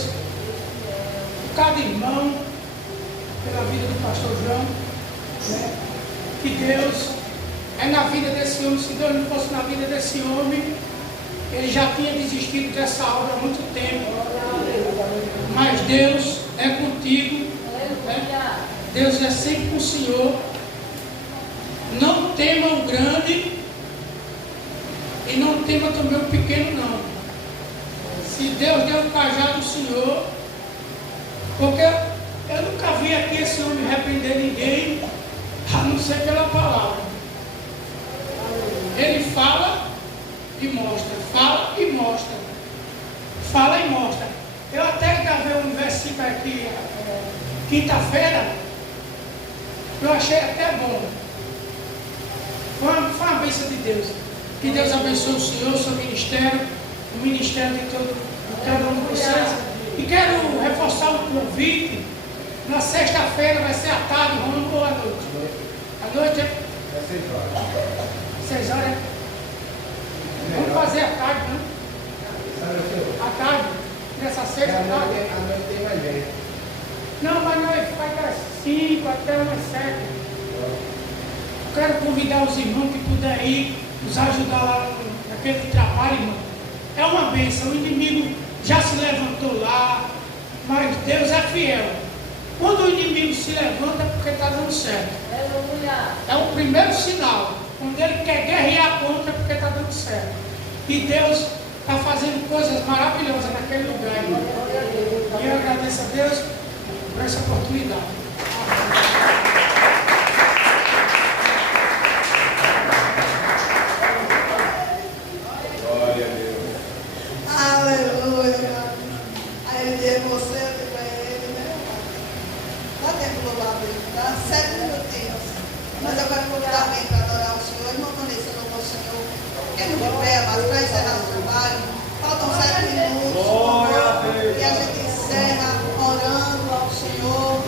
por cada irmão, pela vida do pastor João, né? Que Deus é na vida desse homem. Se Deus não fosse na vida desse homem, ele já tinha desistido dessa obra há muito tempo. Mas Deus é contigo, né? Deus é sempre com o Senhor. Não tema o grande e não tema também o pequeno, não. Se Deus deu o cajado do Senhor, porque eu nunca vi aqui esse homem repreender ninguém, a não ser pela palavra. Ele fala e mostra, fala e mostra, fala e mostra. Eu até gravei um versículo aqui, quinta-feira, Eu achei até bom. Foi uma bênção de Deus. Que Deus abençoe o senhor, o seu ministério, o ministério de cada um de vocês. E quero reforçar o convite. Na sexta-feira vai ser à tarde, vamos ou à noite? À noite é? 6 horas. 6 horas? Vamos fazer à tarde, não? À tarde? Nessa sexta tarde? À noite tem mais gente. Não, mas nós vai das 5 até umas 7. Quero convidar os irmãos que puderem ir, nos ajudar lá naquele trabalho, irmão. É uma bênção, o inimigo já se levantou lá, mas Deus é fiel. Quando o inimigo se levanta é porque está dando certo. É o primeiro sinal. Quando ele quer guerrear contra é porque está dando certo. E Deus está fazendo coisas maravilhosas naquele lugar, irmão. E eu agradeço a Deus por essa oportunidade. Glória a Deus. Aleluia. Aí ele deu você, eu digo para ele, né? Dá tempo de louvar a Deus, dá 7 minutinhos. Mas eu quero convidar alguém para adorar o Senhor. Irmão Vanessa, eu louvo o Senhor. Quem não de pé, mas para encerrar o trabalho, faltam 7 minutos. Glória a Deus. E a gente encerra orando ao Senhor,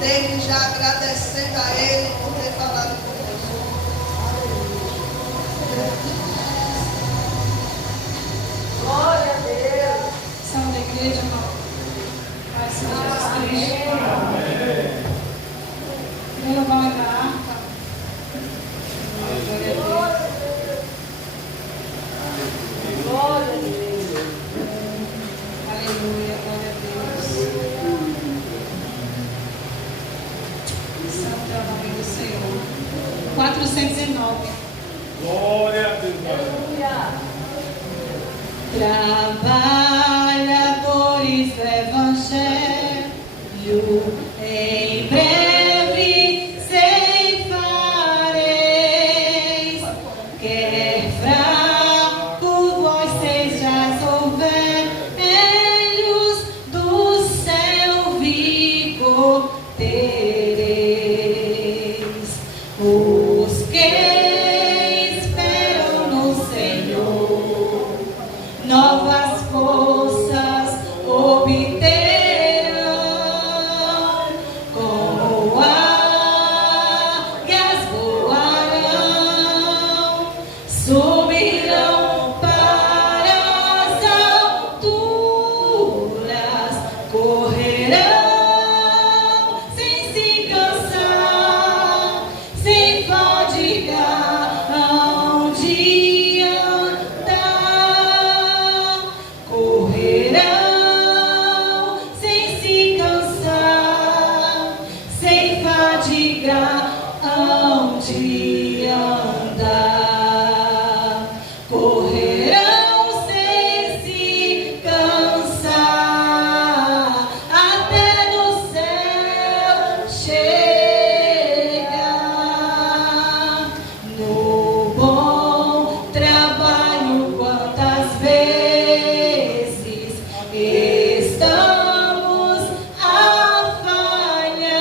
desde já agradecendo a Ele por ter falado conosco. Glória a Deus. Salve a igreja, irmão. Pai, Senhor Jesus Cristo. Vem louvar a harpa. Glória a Deus. Glória a Deus. Aleluia, glória a Deus. Santo é o nome do Senhor. 409. Glória a Deus. Trabalhadores do Evangelho, em breve ceifareis. Quer fraco vós sejais ou velhos, do céu vigor tereis. Os que esperam no Senhor novas forças obterão, como águias voarão, subirão para as alturas, correrão sem se cansar, sem fadigar de andar. Correrão sem se cansar, sem fadigar de andar. Correrão sem se cansar, até no céu chegar. No bom trabalho, quantas vezes estamos a falhar,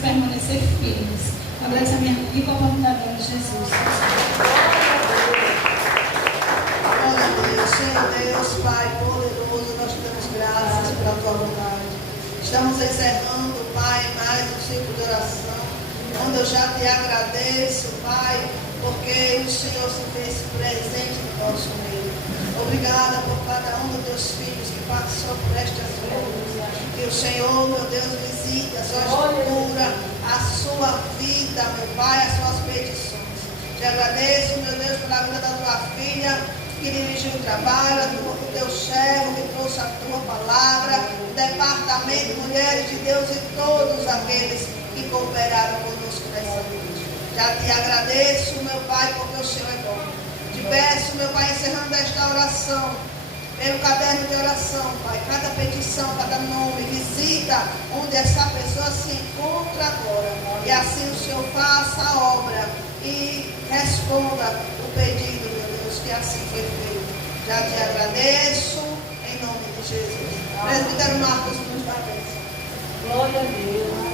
permanecer firmes. Agradeço a minha rica oportunidade em Jesus. Glória a Deus, Senhor Deus, Pai poderoso, nós te damos graças pela tua bondade. Estamos encerrando, Pai, mais um ciclo de oração, onde eu já te agradeço, Pai, porque o Senhor se fez presente no nosso meio. Obrigada por cada um dos teus filhos que passou por estas lutas. Que o Senhor, meu Deus, visite a sua estrutura, a sua vida, meu Pai, as suas petições. Te agradeço, meu Deus, pela vida da tua filha, que dirigiu o trabalho, o teu servo, que trouxe a tua palavra, o departamento Mulheres de Deus e todos aqueles que cooperaram conosco nessa noite. Já te agradeço, meu Pai, porque o Senhor é bom. Te peço, meu Pai, encerrando esta oração, pelo caderno de oração, Pai, cada petição, cada nome, visita onde essa pessoa se encontra agora. E assim o Senhor faça a obra e responda o pedido, meu Deus, que assim foi feito. Já te agradeço, em nome de Jesus. Presbítero Marcos, nos dá a bênção. Glória a Deus.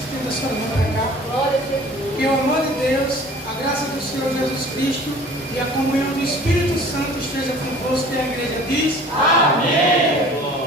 Estenda sua mão para cá. Glória a Jesus. Que o amor de Deus, a graça do Senhor Jesus Cristo e a comunhão do Espírito Santo esteja convosco, e a igreja diz: Amém!